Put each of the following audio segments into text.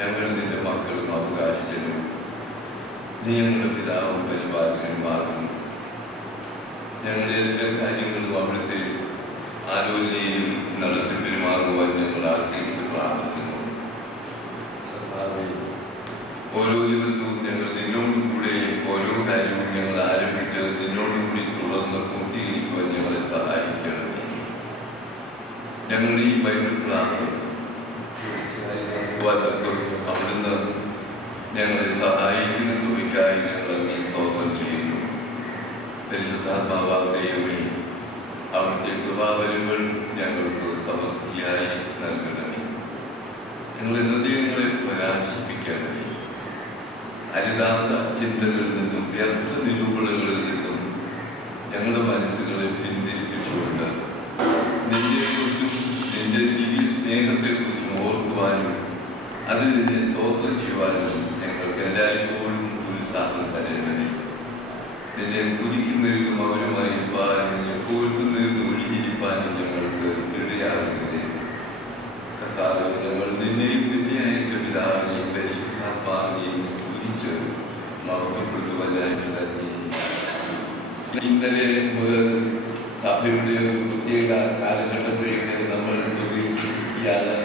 ഞങ്ങൾ നിന്റെ മക്കളും അവകാശികളും നീ ഞങ്ങളുടെ പിതാവും പരിപാലകന്മാരും ഞങ്ങളുടെ എല്ലാ കാര്യങ്ങളും അവിടുത്തെ ആലോചനയും നടത്തി പെരുമാറുവാൻ ഞങ്ങൾ ആഗ്രഹിച്ച് പ്രാർത്ഥിക്കുന്നു. ഓരോ ദിവസവും ഞങ്ങൾ നിന്നോടുകൂടെ ഓരോ കാര്യവും ഞങ്ങൾ ആരംഭിച്ച് നിന്നോടുകൂടി തുടർന്ന് പൂർത്തീകരിക്കുവാൻ ഞങ്ങളെ സഹായിക്കണമേ. ഞങ്ങളുടെ ഈ ബൈബിൾ ക്ലാസ് അവിടുന്ന് ഞങ്ങളെ സഹായിക്കുന്ന തുണിക്കായി ഞങ്ങൾ അങ്ങേ സ്തോത്രം ചെയ്യുന്നു. പരിശുദ്ധാത്മാവായ ദൈവമേ, അവിടുത്തെ കൃപാവരങ്ങൾ ഞങ്ങൾക്ക് സമൃദ്ധിയായി നൽകണമേ. ഞങ്ങളുടെ ഹൃദയങ്ങളെ പ്രകാശിപ്പിക്കണമേ. അരുതാത്ത ചിന്തകളിൽ നിന്നും വ്യർത്ഥ നിരൂപണങ്ങളിൽ നിന്നും ഞങ്ങളുടെ മനസ്സുകളെ പിന്തിരിപ്പിച്ചുകൊണ്ട് നിന്നെക്കുറിച്ചും നിന്റെ ദിവ്യ സ്നേഹത്തെക്കുറിച്ചും ഓർക്കുവാനും അതിൽ നിന്നെ സ്തോത്രം ചെയ്യുവാനും ഞങ്ങൾക്ക് എല്ലായ്പ്പോഴും ഉത്സാഹം തരേണ്ടതേ. നിന്നെ സ്തുതിക്കുന്നതിനും അവരുമായി ഇരുപ്പാനും എപ്പോഴും ഒഴിഞ്ഞിരിപ്പാനും ഞങ്ങൾക്ക് ഇടയാകുന്നതേ. കർത്താവേ, ഞങ്ങൾ നിന്നെയും നിന്നെ അയച്ച പിതാവിനെയും പരിശുദ്ധാത്മാവിനെയും സ്തുതിച്ച് മഹത്വപ്പെടുത്തുവാനായിട്ട് തന്നെ ഇന്നലെ മുതൽ സഭയുടെ ഒരു പ്രത്യേക കാലഘട്ടത്തിലേക്ക് നമ്മൾ പ്രവേശിക്കുകയാണ്.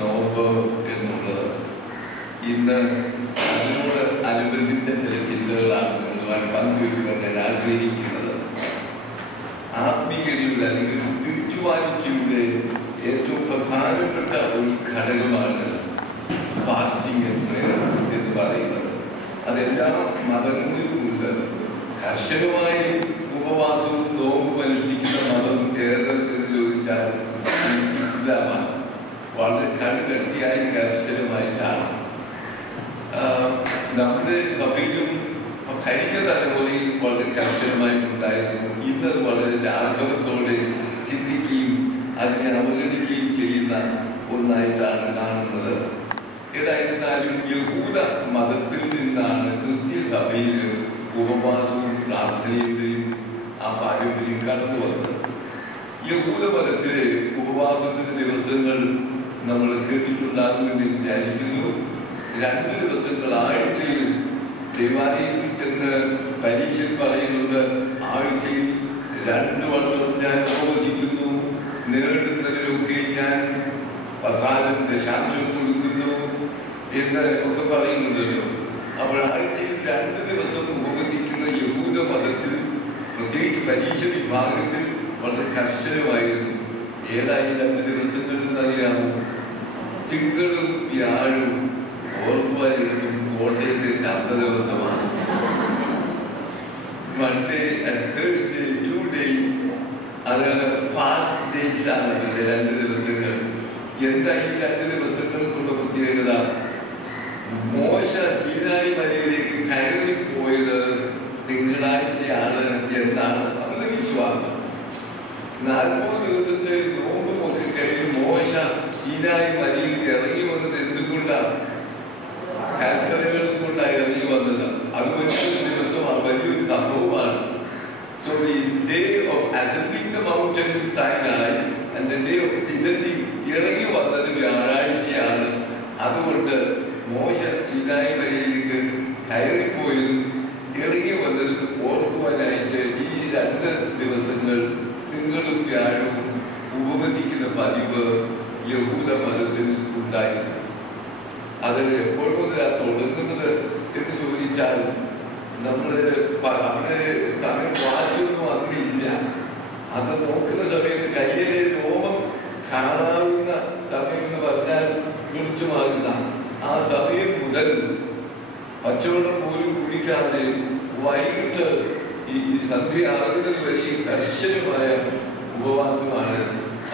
നോമ്പ് എന്നുള്ളത് ഇന്ന് അതിനോട് അനുബന്ധിച്ച ചില ചിന്തകളാണ് നിങ്ങളുമായി പങ്കുവയ്ക്കുവാൻ ഞാൻ ആഗ്രഹിക്കുന്നത്. ആത്മീയതയുടെ അല്ലെങ്കിൽ സ്പിരിച്വാലിറ്റിയുടെ ഏറ്റവും പ്രധാനപ്പെട്ട ഒരു ഘടകമാണ് ഫാസ്റ്റിംഗ് എന്ന് പറയുന്നത്. അതെല്ലാ മതങ്ങളിലുമുണ്ട്. കർശനമായി ഉപവാസവും നോമ്പും അനുഷ്ഠിക്കുന്ന മതം ഏതെന്ന് ചോദിച്ചാൽ ഇസ്ലാമാണ്. വളരെ കടുകട്ടിയായി കർശനമായിട്ടാണ്. നമ്മുടെ സഭയിലും കഴിഞ്ഞ തലമുറയിൽ വളരെ കർശനമായിട്ടുണ്ടായിരുന്നു. ഇന്നത് വളരെ ലാഘവത്തോടെ ചിന്തിക്കുകയും അതിനെ അവഗണിക്കുകയും ചെയ്യുന്ന ഒന്നായിട്ടാണ് കാണുന്നത്. ഏതായിരുന്നാലും യഹൂദ മതത്തിൽ നിന്നാണ് ക്രിസ്തീയ സഭയിൽ ഉപവാസവും പ്രാർത്ഥനയുടെയും ആ പാരമ്പര്യം കടന്നു വന്നത്. യഹൂദ മതത്തിലെ ഉപവാസത്തിന്റെ ദിവസങ്ങൾ നമ്മൾ കേട്ടിട്ടുണ്ടാകുമെന്ന് വിചാരിക്കുന്നു. 2 ദിവസങ്ങൾ ആഴ്ചയിൽ ദേവാലയത്തിൽ ചെന്ന് പരീക്ഷ പറയുന്നത് ആഴ്ചയിൽ 2 വട്ടം ഞാൻ ഉപവസിക്കുന്നു, നേടുന്നതിലൊക്കെ ഞാൻ അവസാനം ദശാംശം കൊടുക്കുന്നു എന്ന് ഒക്കെ പറയുന്നുണ്ടല്ലോ. അപ്പോൾ ആഴ്ചയിൽ 2 ദിവസം ഉപവസിക്കുന്ന യഹൂദ മതത്തിൽ പ്രത്യേകിച്ച് പരീക്ഷ വിഭാഗത്തിൽ വളരെ കർശനമായിരുന്നു. ഏതായി 2 ദിവസങ്ങളിൽ അറിയാമോ? തിങ്കളും വ്യാഴവും ഓർക്കുവാനും കോട്ടയത്തെ ചന്ത ദിവസമാണ്. മൺഡേ ആൻഡ് തേഴ്സ്ഡേ 2 days അത് ഫാസ്റ്റ് ഡേയ്സ് ആണ്. 2 ദിവസങ്ങൾ. എന്താ ഈ 2 ദിവസങ്ങൾക്കുള്ള പ്രത്യേകത? മോശ സീനായി മലയിലേക്ക് കയറിപ്പോയത് തിങ്കളാഴ്ചയാണ് എന്നാണ് അവരുടെ വിശ്വാസം. 40 ദിവസത്തെ നോമ്പും ഒക്കെ കഴിഞ്ഞ് മോശ സീനായി മലയിൽ ഇറങ്ങി വന്നത് എന്തുകൊണ്ടാണ്? കൽപ്പനകൾ കൊണ്ടാണ് ഇറങ്ങി വന്നത്. അത് വലിയൊരു ദിവസമാണ്, വലിയൊരു സംഭവമാണ്. So the day of ascending the mountain Sinai and the day of descending, ഇറങ്ങി വന്നത് വ്യാഴാഴ്ചയാണ്. അതുകൊണ്ട് മോശ സീനായി മലയിലേക്ക് കയറിപ്പോയതും ഇറങ്ങി വന്നതും ഓർക്കുവാനായിട്ട് ഈ 2 ദിവസങ്ങൾ തിങ്കളും വ്യാഴവും ഉപവസിക്കുന്ന പതിവ് യഹൂദ മതത്തിൽ ഉണ്ടായിരുന്നു. അത് എപ്പോൾ മുതലാണ് തുടങ്ങുന്നത് എന്ന് ചോദിച്ചാൽ നമ്മൾ അവിടെ സമയം വായിച്ചൊന്നും അന്നില്ല. അത് നോക്കുന്ന സമയത്ത് കയ്യിലെ രോമം കാണാവുന്ന സമയം എന്ന് പറഞ്ഞാൽ വെളിച്ചമാകുന്ന ആ സമയം മുതൽ പച്ചവെള്ളം പോലും കുടിക്കാതെ വൈകിട്ട് ഈ സന്ധ്യ ആകുന്നത് വരെ കർശനമായ ഉപവാസമാണ്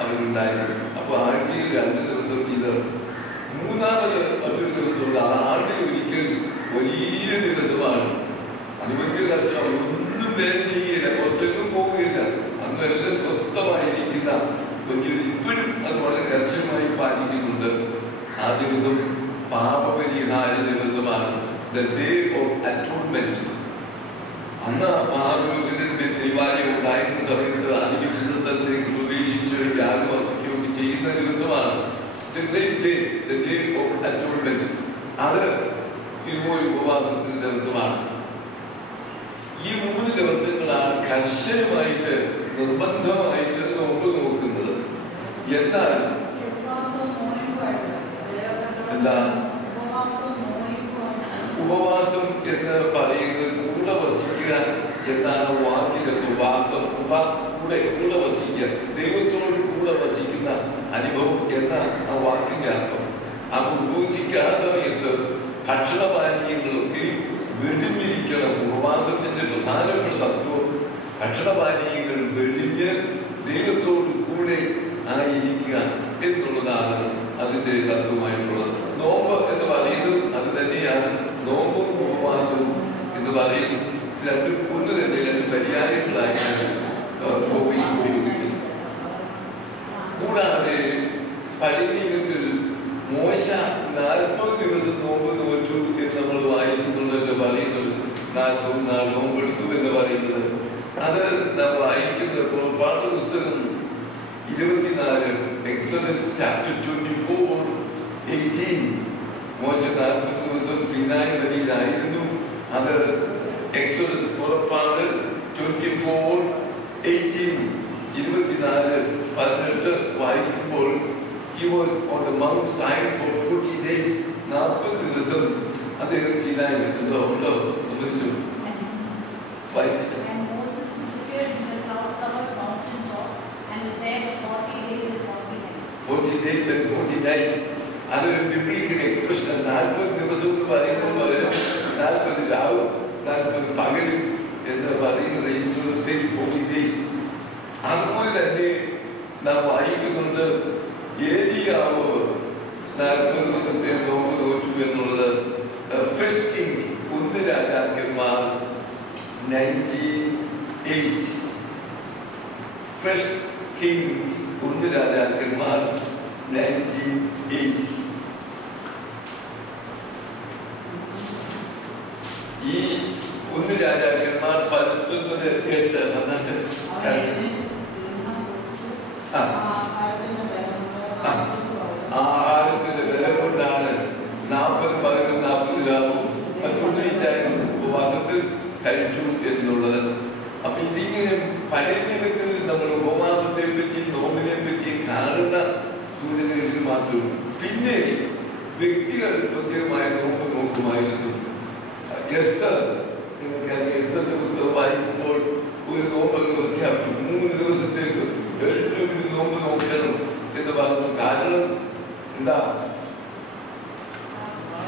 അവരുണ്ടായത്. അപ്പോൾ ആഴ്ചയിൽ 2 ദിവസം ഇത്. മൂന്നാമത് മറ്റൊരു ദിവസമുണ്ട്. ആണ്ടിൽ ഒരിക്കൽ വലിയ ദിവസമാണ്. അത് വലിയ കർശനം. ഒന്നും വേറെ ചെയ്യില്ല, പുറത്തേക്കും പോവുകയില്ല. അന്നെല്ലാം സ്വസ്ഥമായിരിക്കുന്ന വലിയൊരു, ഇപ്പോഴും അത് വളരെ കർശനമായി പാലിക്കുന്നുണ്ട്. ആ ദിവസം പാപപരിഹാര ദിവസമാണ്. The day of atonement. അന്ന് മഹാപുരോഹിതന്റെ ദൈവാലയം ഉണ്ടായിരുന്ന സമയത്ത് അതിവിശുദ്ധത്തിലേക്ക് പ്രവേശിച്ച് യാഗമൊക്കെ ചെയ്യുന്ന ദിവസമാണ്. great day, the day of atonement. അത് ഇരുപത് ഉപവാസത്തിന്റെ ദിവസമാണ്. ഈ 3 ദിവസങ്ങളാണ് കർശനമായിട്ട് നിർബന്ധമായിട്ട് നോമ്പ് നോക്കുന്നത്. എന്നാൽ എന്താ ഉപവാസം എന്ന് പറയുന്നത് കൂടെ വസിക്കുക എന്നാണ് വാക്കിലത്ത്. വാസം കൂടെ വസിക്കുക, ദൈവത്തോട് കൂടെ വസിക്കുന്ന അനുഭവം എന്ന ആ വാക്കിന്റെ അർത്ഥം. ആ ഉപവസിക്കുക ആ സമയത്ത് ഭക്ഷണപാനീയങ്ങളൊക്കെ വെടിഞ്ഞിരിക്കണം. ഉപവാസത്തിന്റെ പ്രധാനപ്പെട്ട തത്വം ഭക്ഷണപാനീയങ്ങൾ വെടിഞ്ഞ് ദൈവത്തോട് കൂടെ ആയിരിക്കുക എന്നുള്ളതാണ് അതിന്റെ തത്വമായിട്ടുള്ളത്. നോമ്പ് എന്ന് പറയുന്നത് അത് തന്നെയാണ്. നോമ്പും ഉപവാസവും എന്ന് പറയുന്നത് ഒന്ന് തന്നെ, 2 പര്യായങ്ങളായിട്ടാണ് ഉപയോഗിക്കുന്നത്. കൂടാതെ പഴയ നിയമത്തിൽ മോശ 40 ദിവസം നോമ്പ് നോറ്റു എന്ന് നമ്മൾ വായിക്കുന്നുണ്ടല്ലോ. പറയുന്നത് 40 നാൾ നോമ്പെടുത്തു എന്ന് പറയുന്നത്. അത് നാം വായിക്കുന്നത് പുറപ്പാട് പുസ്തകം 24, എക്സോഡസ് ചാപ്റ്റർ 24:18. മോശ 40 ദിവസം സീനായി മലയിലായിരുന്നു. അത് എക്സോഡസ് പുറപ്പാട് 24:18 24:18 വായിക്കുമ്പോൾ he was on the Mount Sinai for 40 days. 40 ദിവസം അദ്ദേഹം സീനായി ഉണ്ടോ വായിച്ചു. And Moses disappeared in the cloud-covered mountain top and was there for 40 days and 40 nights. 40 days and 40 nights. അതൊരു ബിബ്ലിക്കൽ എക്സ്പ്രഷൻ. 40 ദിവസം എന്ന് പറയുന്നത് പകരം 40 രാവും 40 പകലും എന്ന് പറയുന്നത് 40 days. അതുപോലെ തന്നെ നാം വായിക്കുന്നുണ്ട് ഏലിയാവ് 40 ദിവസത്തെ നോമ്പ് നോറ്റു എന്നുള്ളത്. ഫസ്റ്റ് കിങ്സ് 1 രാജാക്കന്മാർ 98. ഫസ്റ്റ് കിങ്സ് 1 രാജാക്കന്മാർ 98. ഈ 1 രാജാക്കന്മാർ 19:8 വന്നിട്ട് ആഹാരത്തിന്റെ ബലം കൊണ്ടാണ് 40 പകലും 40 രാവും 19 ഉപവാസത്തിൽ കഴിച്ചു എന്നുള്ളത്. അപ്പൊ ഇതിങ്ങനെ പഴയ നിയമത്തിൽ നമ്മൾ ഉപവാസത്തെ പറ്റി നോമ്പിനെ പറ്റി കാണുന്ന സൂചനകളിൽ മാത്രം. പിന്നെ വ്യക്തികൾ പ്രത്യേകമായ നോമ്പ് നോക്കുമായിരുന്നു. എസ്തർ എസ്തറിന്റെ പുസ്തകം വായിക്കുമ്പോൾ ഒരു നോമ്പൊക്കെ പ്രഖ്യാപിച്ചു. 3 ദിവസത്തേക്ക് ഏറ്റവും നോമ്പ് നോക്കണം എന്ന് പറഞ്ഞു. കാരണം എന്താ?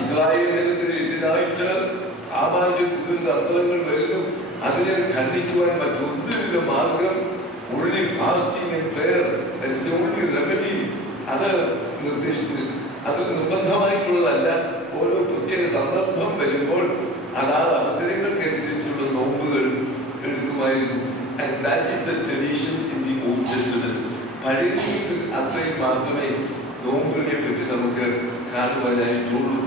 ഇസ്രായേൽ ജനത്തിന് ഇതിനായിട്ട് ആവാന്റെ തന്ത്രങ്ങൾ വരുന്നു. അതിനെ ഖണ്ഡിക്കുവാൻ മറ്റൊന്നിന്റെ മാർഗം only fasting and prayer. That's the only remedy. അത് നിർദ്ദേശിക്കുന്നത് അത് നിർബന്ധമായിട്ടുള്ളതല്ല. ഓരോ പ്രത്യേക സന്ദർഭം വരുമ്പോൾ അതാത് അവസരങ്ങൾക്കനുസരിച്ചുള്ള നോമ്പുകൾ എടുക്കുമായിരുന്നു. And that is the tradition in the Old Testament. പഴയ നിയമത്തിൽ അത്രയും മാത്രമേ നോമ്പുകളെ പറ്റി നമുക്ക് കാണുവാനായിട്ടുള്ളൂ.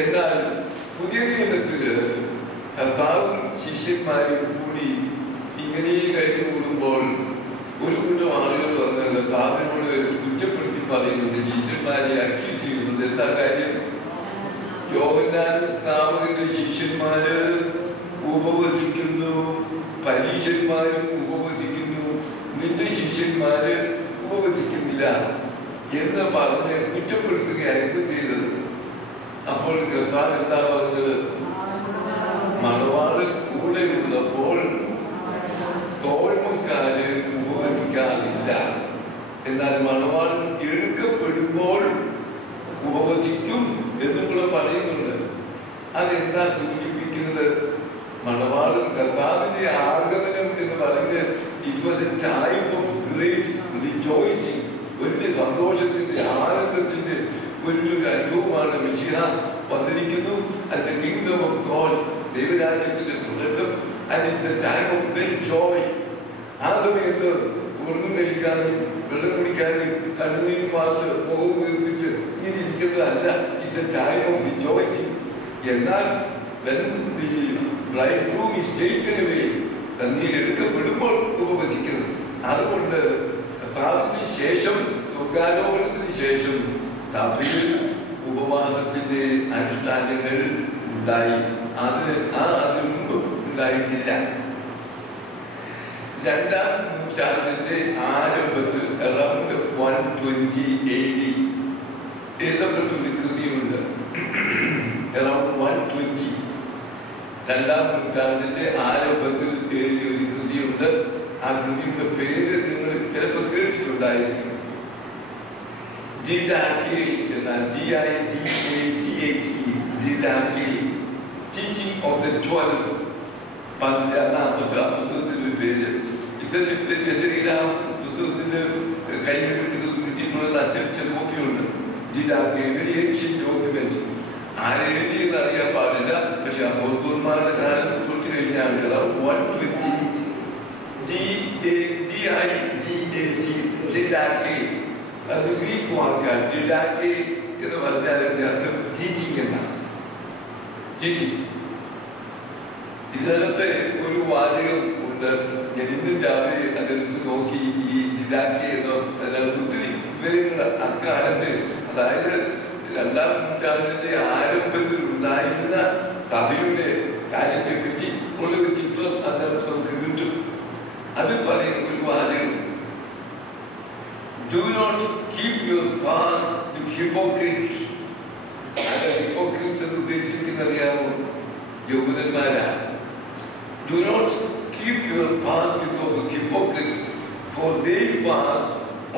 എന്നാൽ പുതിയ നിയമത്തില് കർത്താവും ശിഷ്യന്മാരും കൂടി ഇങ്ങനെ കഴിഞ്ഞുകൂടുമ്പോൾ ഒരു കൂട്ടം ആളുകൾ വന്ന് കർത്താവിനോട് കുറ്റപ്പെടുത്തി പറയുന്നുണ്ട്. ശിഷ്യന്മാരെ അക്യൂസ് ചെയ്യുന്നുണ്ട്. എന്താ കാര്യം? യോഹന്നാനും സ്നാപകന്റെ ശിഷ്യന്മാര് ഉപവസിക്കുന്നു, പരീശന്മാരും ഉപവസിക്കുന്നു, നിന്റെ ശിഷ്യന്മാര് ഉപവസിക്കുന്നില്ല എന്ന് പറഞ്ഞ് കുറ്റപ്പെടുത്തുകയായിരുന്നു ചെയ്തത്. അപ്പോൾ കർത്താവ് എന്താ പറഞ്ഞത്? മണവാളൻ കൂടെ ഉള്ളപ്പോൾ തോഴ്മക്കാര് ഉപവസിക്കാറില്ല, എന്നാൽ മണവാളൻ എടുക്കപ്പെടുമ്പോൾ ഉപവസിക്കും എന്നും കൂടെ പറയുന്നുണ്ട്. അതെന്താ സൂചിപ്പിക്കുന്നത്? മണവാളൻ കർത്താവിന്റെ ആഗമനം എന്ന് പറയുന്നത് it was a time of great rejoicing. വലിയ സന്തോഷത്തിന്റെ ആനന്ദത്തിന്റെ വലിയൊരു അനുഭവമാണ്. മിശിഹ വന്നിരിക്കുന്നു. at the kingdom of God, ദൈവരാജ്യത്തിന്റെ തുടക്കം. and it's a time of great joy. ആ സമയത്ത് ഒന്നും കഴിക്കാനും വെള്ളം കുടിക്കാനും കണ്ണുനീര് പാസ് മുഖം വീർപ്പിച്ച് ഇങ്ങനെ ഇരിക്കുന്നതല്ല. it's a time of rejoicing. എന്നാൽ when the bridegroom is taken away, തന്നീർ എടുക്കപ്പെടുമ്പോൾ ഉപവസിക്കുന്നത്. അതുകൊണ്ട് കർത്താവിന് ശേഷം സ്വർഗാരോഹണത്തിന് ശേഷം സഭയിൽ ഉപവാസത്തിന്റെ അനുഷ്ഠാനങ്ങൾ ഉണ്ടായി. അതിനു മുമ്പ് ഉണ്ടായിട്ടില്ല. 2-ാം നൂറ്റാണ്ടിന്റെ ആരംഭത്തിൽ അറൗണ്ട് 120 AD എഴുതപ്പെട്ട ഒരു കൃതിയുണ്ട്. അറൗണ്ട് 120 2-ാം നൂറ്റാണ്ടിന്റെ ആരംഭത്തിൽ എഴുതിയ ഒരു കൃതിയുണ്ട്. ആ കൃതിയുടെ പേര് നിങ്ങൾ ചിലപ്പോൾ കേട്ടിട്ടുണ്ടായിരിക്കും. Didache എന്നാൽ DIDACHE, Didache, Teaching of the 12. 12-ാം പുസ്തകത്തിന്റെ പേര്. എല്ലാം പുസ്തകത്തിന്റെ കൈകളിട്ടുള്ളത് അച്ചടിച്ച കോപ്പിയുണ്ട്. Didache, very ancient document. ആരെഴുതിയെന്ന് അറിയാൻ പാടില്ല. പക്ഷെ അപ്പോസ്തലന്മാരുടെ കാലം തൊട്ട് കഴിഞ്ഞാൽ 120 DIDAC, Didache. അത് ഗ്രീക്ക് വാക്കാണ്. Didache എന്ന് പറഞ്ഞാൽ അതിന്റെ അർത്ഥം ടീച്ചിങ് എന്നാണ്. ടീച്ചിങ്. ഇതിനകത്ത് ഒരു വാചകം ഉണ്ട്. ഞാൻ ഇന്നും രാവിലെ അതിനകത്ത് നോക്കി. ഈ Didache എന്ന് അതിനകത്ത് ഒത്തിരി വിവരങ്ങൾ അക്കാലത്ത്, അതായത് 2-ാം നൂറ്റാണ്ടിന്റെ ആരംഭത്തിൽ ഉണ്ടായിരുന്ന സഭയുടെ കാര്യത്തെ പറ്റി ഉള്ളൊരു ചിത്രം അതിനകത്ത് നമുക്ക് കിട്ടും. അത് പറയുന്ന ഒരു വാചകം, do not keep your fast with hypocrites. അത് hypocrites എന്ന് ഉദ്ദേശിക്കുന്നത് അറിയാമോ? യഹൂദന്മാരാ. Do not keep your fast with those hypocrites, for they fast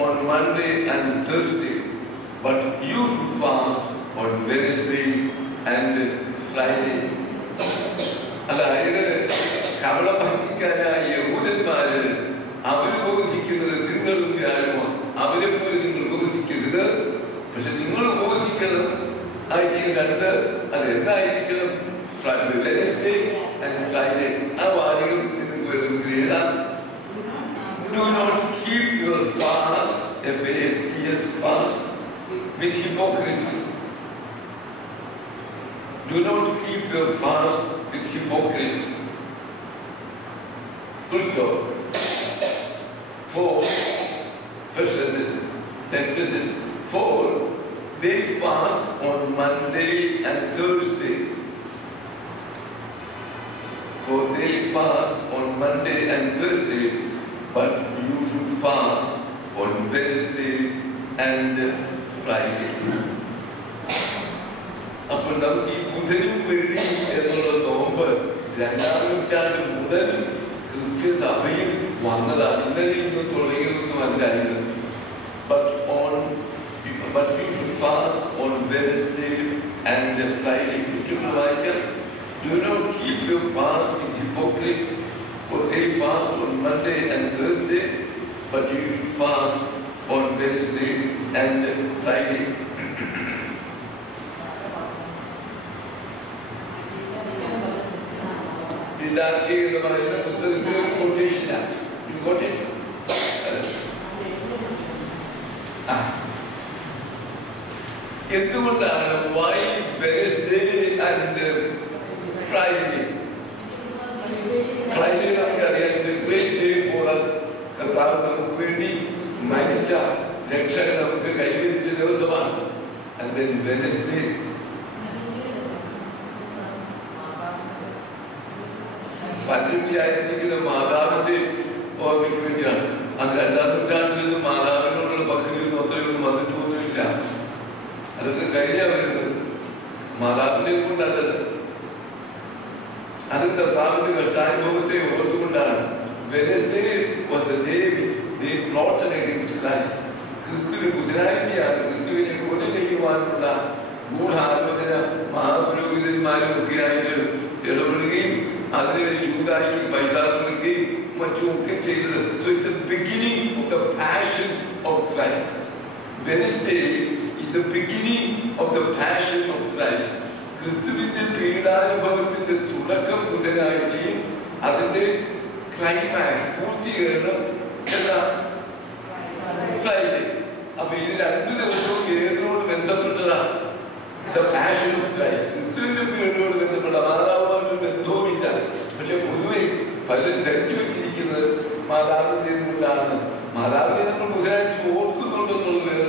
on Monday and Thursday, but you should fast on Wednesday and Friday. അതായത് കപടഭക്തിക്കാരായ യഹൂദന്മാര് അവര് ഉപവസിക്കുന്നത് തിങ്കളും വ്യാഴമാണ്. അവരെ പോലെ നിങ്ങൾ ഉപവസിക്കരുത്. പക്ഷെ നിങ്ങൾ ഉപവസിക്കണം ആഴ്ചയിൽ 2. അത് എന്തായിരിക്കണം? Wednesday and Friday. ആ വാചകം നിങ്ങൾക്ക് വേണമെങ്കിൽ എഴുതാം. Do not keep your fast, FASTS, fast, with hypocrites. Do not keep your fast with hypocrites. Full stop. 4. First sentence. Next sentence. 4. They fast on Monday and Thursday. 4. They fast on Monday and Thursday, but you should fast on Wednesday and Friday. അപ്പോൾ നമുക്ക് ഈ ബുധനും വെള്ളിയും എന്നുള്ള നോമ്പ് 2-ാം നൂറ്റാണ്ട് മുതൽ Christian സഭയിൽ വന്നതാണ്. ഇന്നലെ ഇന്ന് തുടങ്ങിയതൊന്നും അല്ലായിരുന്നു. But you should fast on Wednesday and Friday. Do not keep your fast with hypocrites, for they fast on Monday and Thursday, but you should fast on Wednesday and Friday. Didache എന്ന് പറയുന്ന പുസ്തകത്തിന്റെ കൊട്ടേഷനാണ്. You got it? എന്തുകൊണ്ടാണ് why Wednesday and Friday? Friday നമുക്കറിയാം, it's a great day for us. കർത്താവ് നമുക്ക് വേണ്ടി മരിച്ച രക്ഷകൻ നമുക്ക് കൈവരിച്ച ദിവസമാണ്. And then Wednesday, പല്ലുവിലായിരിക്കുന്ന മാതാവിന്റെ ഓർമ്മയ്ക്ക് വേണ്ടിയാണ്. അത് 2-ാം നൂറ്റാണ്ടിൽ നിന്ന് മാതാവിനോടുള്ള ഭക്തിയൊന്നും അത്രയൊന്നും വന്നിട്ടൊന്നുമില്ല. അതൊക്കെ കഴിഞ്ഞാ വരുന്നത്. മാതാവിനെ കൊണ്ടല്ലത്. അത് കർത്താവിന്റെ കഷ്ടാനുഭവത്തെ ഓർത്തുകൊണ്ടാണ്. Wednesday was the day they plotted against Christ. ക്രിസ്തുവിന് ബുധനാഴ്ചയാണ് ക്രിസ്തുവിനെ കൊല ചെയ്യുവാനുള്ള ഗൂഢാലോചന മഹാപുരോഹിതന്മാരും ഒക്കെയായിട്ട് ഇടപെടുകയും അതിന് യൂദായിക്ക് പൈസ കൊടുക്കുകയും മറ്റുമൊക്കെ ചെയ്തത്. So it's the beginning of the passion of Christ. Wednesday is the beginning of the passion of Christ. ക്രിസ്തുവിന്റെ പീഡാനുഭവത്തിന്റെ തുടക്കം ബുധനാഴ്ചയും അതിന്റെ ക്ലൈമാക്സ് പൂർത്തീകരണം എന്താ? ഫ്രൈഡേ. അപ്പൊ ഇത് 2 ദിവസവും ഏതിനോട് ബന്ധപ്പെട്ടതാണ്? The passion of Christ. ക്രിസ്തുവിന്റെ പീഡയോട് ബന്ധപ്പെട്ട മാതാവുമായിട്ട് ബന്ധവുമില്ല. പക്ഷെ പൊതുവെ പലരും ധരിച്ചു വെച്ചിരിക്കുന്നത് മാതാവിന്റെ കൊണ്ടാണ്. മാതാവിനെ നമ്മൾ ബുധനാഴ്ച ഓർക്കുന്നുണ്ടെന്നുള്ളത് വേറെ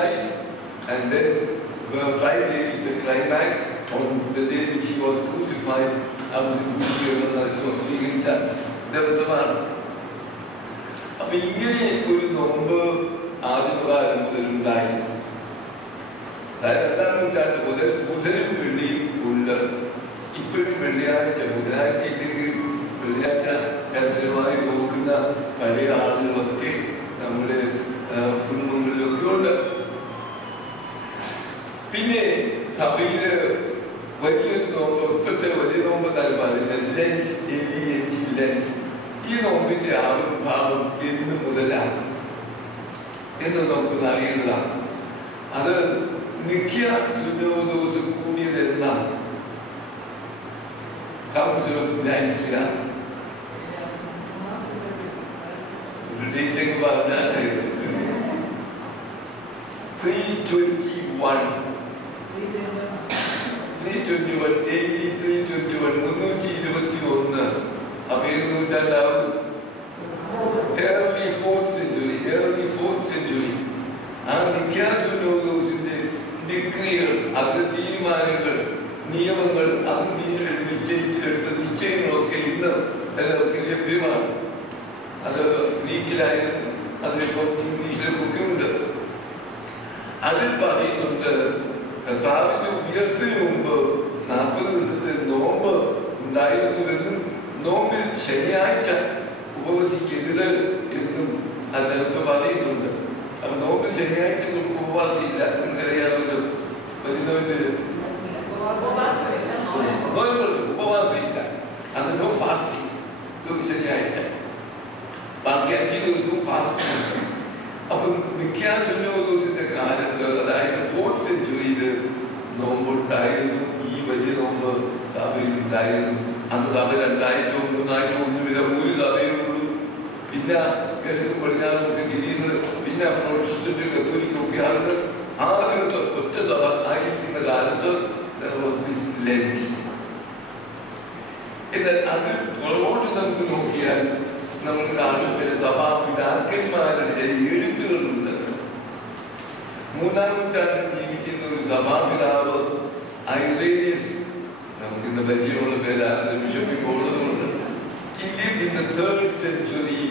organized, and then Friday is the climax on the day which he was crucified. ദിവസമാണ്. അപ്പൊ ഇങ്ങനെ ഒരു നോമ്പ് ആദ്യകാലം മുതലുണ്ടായി. 2-ാം നൂറ്റാണ്ട് മുതൽ ബുധനും വെള്ളിയും ഉണ്ട്. ഇപ്പോഴും വെള്ളിയാഴ്ച, ബുധനാഴ്ച ഇല്ലെങ്കിൽ വെള്ളിയാഴ്ച കർശനമായി നോക്കുന്ന പഴയ ആളുകളൊക്കെ നമ്മുടെ കുടുംബങ്ങളിലൊക്കെ ഉണ്ട്. പിന്നെ സഭയില് വലിയൊരു നോമ്പ്, ഇപ്പോഴത്തെ വലിയ നോമ്പ് എന്നാണ് പറയുന്നത് ലെന്റ്, ലെന്റ്. ഈ നോമ്പിന്റെ ആവിർഭാവം എന്ന് മുതലാണ് എന്ന് നമുക്ക് അറിയുന്നതാണ്. അത് നിഖ്യ സുന്നോദോസ് കൂടിയതെന്ന കൗൺസിൽ ഓഫ് നൈസിയ പറഞ്ഞാൽ 321 321 അപ്പൊ 200 early 4th century. ആ നിഖ്യ സുന്നോദോസിന്റെ ഡിഗ്രികൾ, അതിന്റെ തീരുമാനങ്ങൾ, നിയമങ്ങൾ, അന്ന് നിശ്ചയിച്ചെടുത്ത നിശ്ചയങ്ങളൊക്കെ ഇന്ന് എല്ലാവർക്കും ലഭ്യമാണ്. അത് ഗ്രീക്കിലായാലും അതിലിപ്പം ഇംഗ്ലീഷിലൊക്കെ ഉണ്ട്. അതിൽ പറയുന്നുണ്ട് കർത്താവിന്റെ ഉയർപ്പിന് മുമ്പ് 40 ദിവസത്തെ നോമ്പ് ഉണ്ടായിരുന്നുവെന്നും നോമ്പിൽ ശനിയാഴ്ച ഉപവസിക്കരുത് എന്നും അതിനകത്ത് പറയുന്നുണ്ട്. അപ്പൊ നോമ്പിൽ ശനിയാഴ്ച നമുക്ക് ഉപവാസമില്ല. നിങ്ങൾക്കറിയാവുന്ന വരുന്നവന്റെ ഉപവാസമില്ല. അന്ന് നോ ഫാസ്റ്റിംഗ്. ശനിയാഴ്ച ബാക്കി 5 ദിവസവും ഫാസ്റ്റിംഗ് ഉണ്ട്. അപ്പൊ നിഖ്യ സുന്നോദോസിന്റെ കാലത്ത്, അതായത് 4th century നോമ്പുണ്ടായിരുന്നു. ഈ വലിയ നോമ്പ് സഭയിൽ ഉണ്ടായിരുന്നു. അന്ന് സഭ 2000 3000 ഒന്നുമില്ല, ഒരു സഭയേ ഉള്ളൂ. പിന്നെ കിഴക്കും പടിഞ്ഞാറും ഒക്കെ തിരിയുന്നത്, പിന്നെ പ്രൊട്ടസ്റ്റന്റ് കത്തോലിക്കൊക്കെ ആകുന്നത് ആ ദിവസം ഒറ്റ സഭ ആയിരിക്കുന്ന കാലത്ത് ലെന്റ്. എന്നാൽ അത് പുറകോട്ട് നമുക്ക് നോക്കിയാൽ നമ്മൾ കാണുന്ന ചില സഭാപിതാക്കന്മാരുടെ ചില എഴുത്തുകളുണ്ട്. 3-ാം നൂറ്റാണ്ടിൽ ജീവിക്കുന്ന ഒരു സഭാപിതാവ് ഐറേനിയസ്, നമുക്കിന്ന് പരിചയമുള്ള പേരാണ്, ബിഷപ്പിക്കുള്ളതുകൊണ്ട്. He lived in the 3rd century,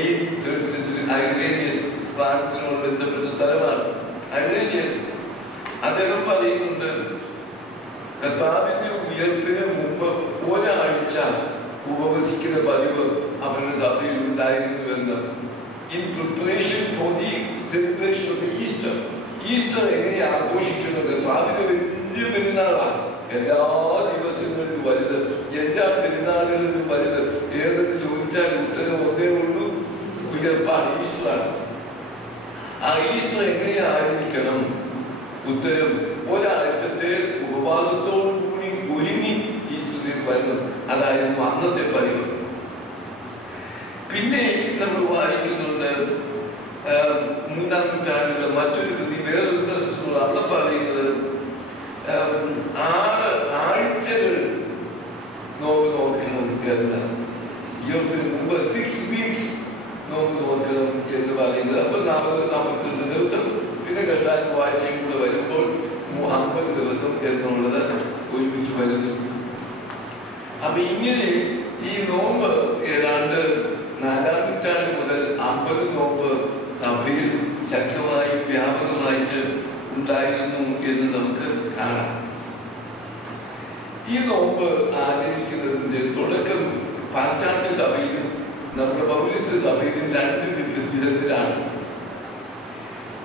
AD 3rd century. Irenaeus ഫ്രാൻസിനോട് ബന്ധപ്പെട്ട സ്ഥലമാണ്. ഐറേനിയസ് അദ്ദേഹം പറയുന്നുണ്ട് കർത്താവിന്റെ ഉയർപ്പിന് മുമ്പ് ഒരാഴ്ച ഉപവസിക്കുന്ന പതിവ് അവരുടെ സഭയിൽ ഉണ്ടായിരുന്നുവെന്ന്. In preparation for the celebration of Easter. Easter എങ്ങനെ ആഘോഷിക്കുന്നത്? കർത്താവിന്റെ വലിയ പെരുന്നാളാണ്. എല്ലാ ദിവസങ്ങളിലും വലുത്, എല്ലാ പെരുന്നാളുകളിലും വലുത് ഏതെന്ന് ചോദിച്ചാൽ ഉത്തരം ഒന്നേ ഉള്ളൂ, ഉയർപ്പാണ്, ഈസ്റ്ററാണ്. ആ ഈസ്റ്റർ എങ്ങനെ ആചരിക്കണം? ഉത്തരം ഒരാഴ്ചത്തെ ഉപവാസത്തോടുകൂടി ഒരുങ്ങി ഈസ്റ്ററിലേക്ക് വരണം. അതായിരുന്നു അന്നത്തെ പതിവ്. പിന്നെ നമ്മൾ വായിക്കുന്നുണ്ട് 3-ാം നൂറ്റാണ്ടിലുള്ള മറ്റൊരു കൃതി, വേറൊരു സ്ഥലത്തുള്ള അവിടെ പറയുന്നത് 6 ആഴ്ചകൾ നോമ്പ് നോക്കണം എന്ന്. ഇവർക്ക് മുമ്പ് 6 weeks നോമ്പ് നോക്കണം എന്ന് പറയുന്നത്. അപ്പൊ 40-42 ദിവസം, പിന്നെ കഷ്ടാൻ വാഴ്ചയും കൂടെ വരുമ്പോൾ 50 ദിവസം എന്നുള്ളത് ഒരുമിച്ച് വരുന്നു. അപ്പൊ ഇങ്ങനെ ഈ നോമ്പ് ഏതാണ്ട് 4-ാം നൂറ്റാണ്ട് മുതൽ 50 നോമ്പ് സഭയിൽ ശക്തമായി വ്യാപകമായിട്ട് ഉണ്ടായിരുന്നു എന്ന് നമുക്ക് കാണാം. ഈ നോമ്പ് ആചരിക്കുന്നതിന്റെ തുടക്കം പാശ്ചാത്യ സഭയിലും നമ്മുടെ പൗരസ്ത്യ സഭയിലും 2 വിധത്തിലാണ്.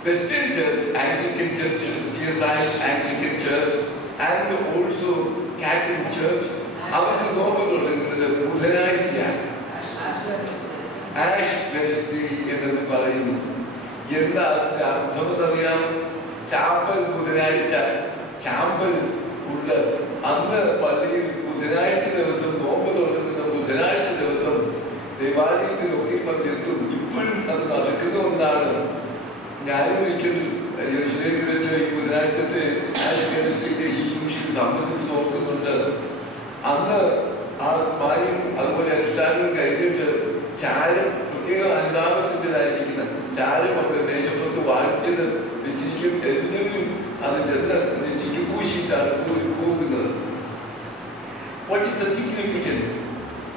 Western church, Anglican church, CSI Anglican church and also Catholic church, അവർക്ക് നോമ്പ് തുടങ്ങുന്നത് ബുധനാഴ്ചയാണ്. ആഷ് വെനസ്ഡേ എന്ന് പറയുന്നു. എന്താ അതിന്റെ അർത്ഥമെന്നറിയാം? ചാമ്പൽ ബുധനാഴ്ച, ചാമ്പൽ ഉള്ള അന്ന് പള്ളിയിൽ ബുധനാഴ്ച ദിവസം നോമ്പ് തുടങ്ങുന്ന ബുധനാഴ്ച ദിവസം ദേവാലയത്തിലൊക്കെ എത്തും. ഇപ്പോഴും അത് നടക്കുന്ന ഒന്നാണ്. ഞാനും ഒരിക്കലും യെരുശലേമിൽ വെച്ച് ഈ ബുധനാഴ്ചത്തെ ആഷ് വെനസ്ഡേയുടെ ശുശ്രൂഷയിൽ സംബന്ധിച്ച് നോക്കുന്നുണ്ട്. അന്ന് ആ ഭാര്യയും അതുപോലെ അനുഷ്ഠാനങ്ങൾ കഴിഞ്ഞിട്ട് ചാരം പ്രത്യേകം അനുതാപത്തിൻ്റെതായിരിക്കുന്ന ചാരം അവിടെ മേശപ്പുറത്ത് വാഴ്ചത് വെച്ചിരിക്കും. എല്ലാവരും അത് ചെന്ന് നെറ്റിക്ക് പൂശിയിട്ടാണ് പോകുന്നത്. What is the significance?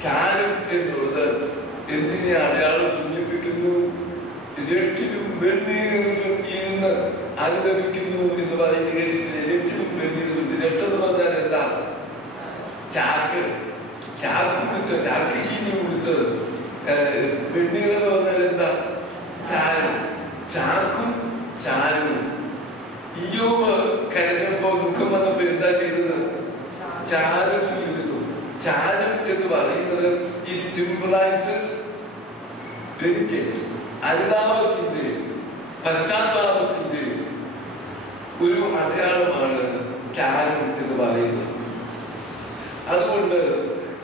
ചാരം എന്നുള്ളത് എന്തിനെ അടയാളം സൂചിപ്പിക്കുന്നു? രട്ടിലും വെണ്ണീറിലും ഇരുന്ന് അനുഗമിക്കുന്നു എന്ന് പറയുന്നത് കേട്ടിട്ടില്ലേ? രട്ടിലും വെണ്ണീറിലും. രട്ടെന്ന് പറഞ്ഞാൽ എന്താ? ചാക്ക്, ചാക്ക് കൊടുത്തത്, ചാക്ക് ശീലി കൊടുത്തത്. വെണ്ണീർ എന്ന് പറഞ്ഞാൽ എന്താ? ചാരം. ചാക്കും ചാരവും. ഇയ്യോബ് കരഞ്ഞപ്പോ ദുഃഖം വന്നപ്പോ എന്താ ചെയ്തത്? ചാരം ചെയ്തിരുന്നു. ചാരം എന്ന് പറയുന്നത് it symbolizes penitence, അനുതാപത്തിന്റെ പശ്ചാത്താപത്തിന്റെ ഒരു അടയാളമാണ് ചാരം എന്ന് പറയുന്നത്. അതുകൊണ്ട്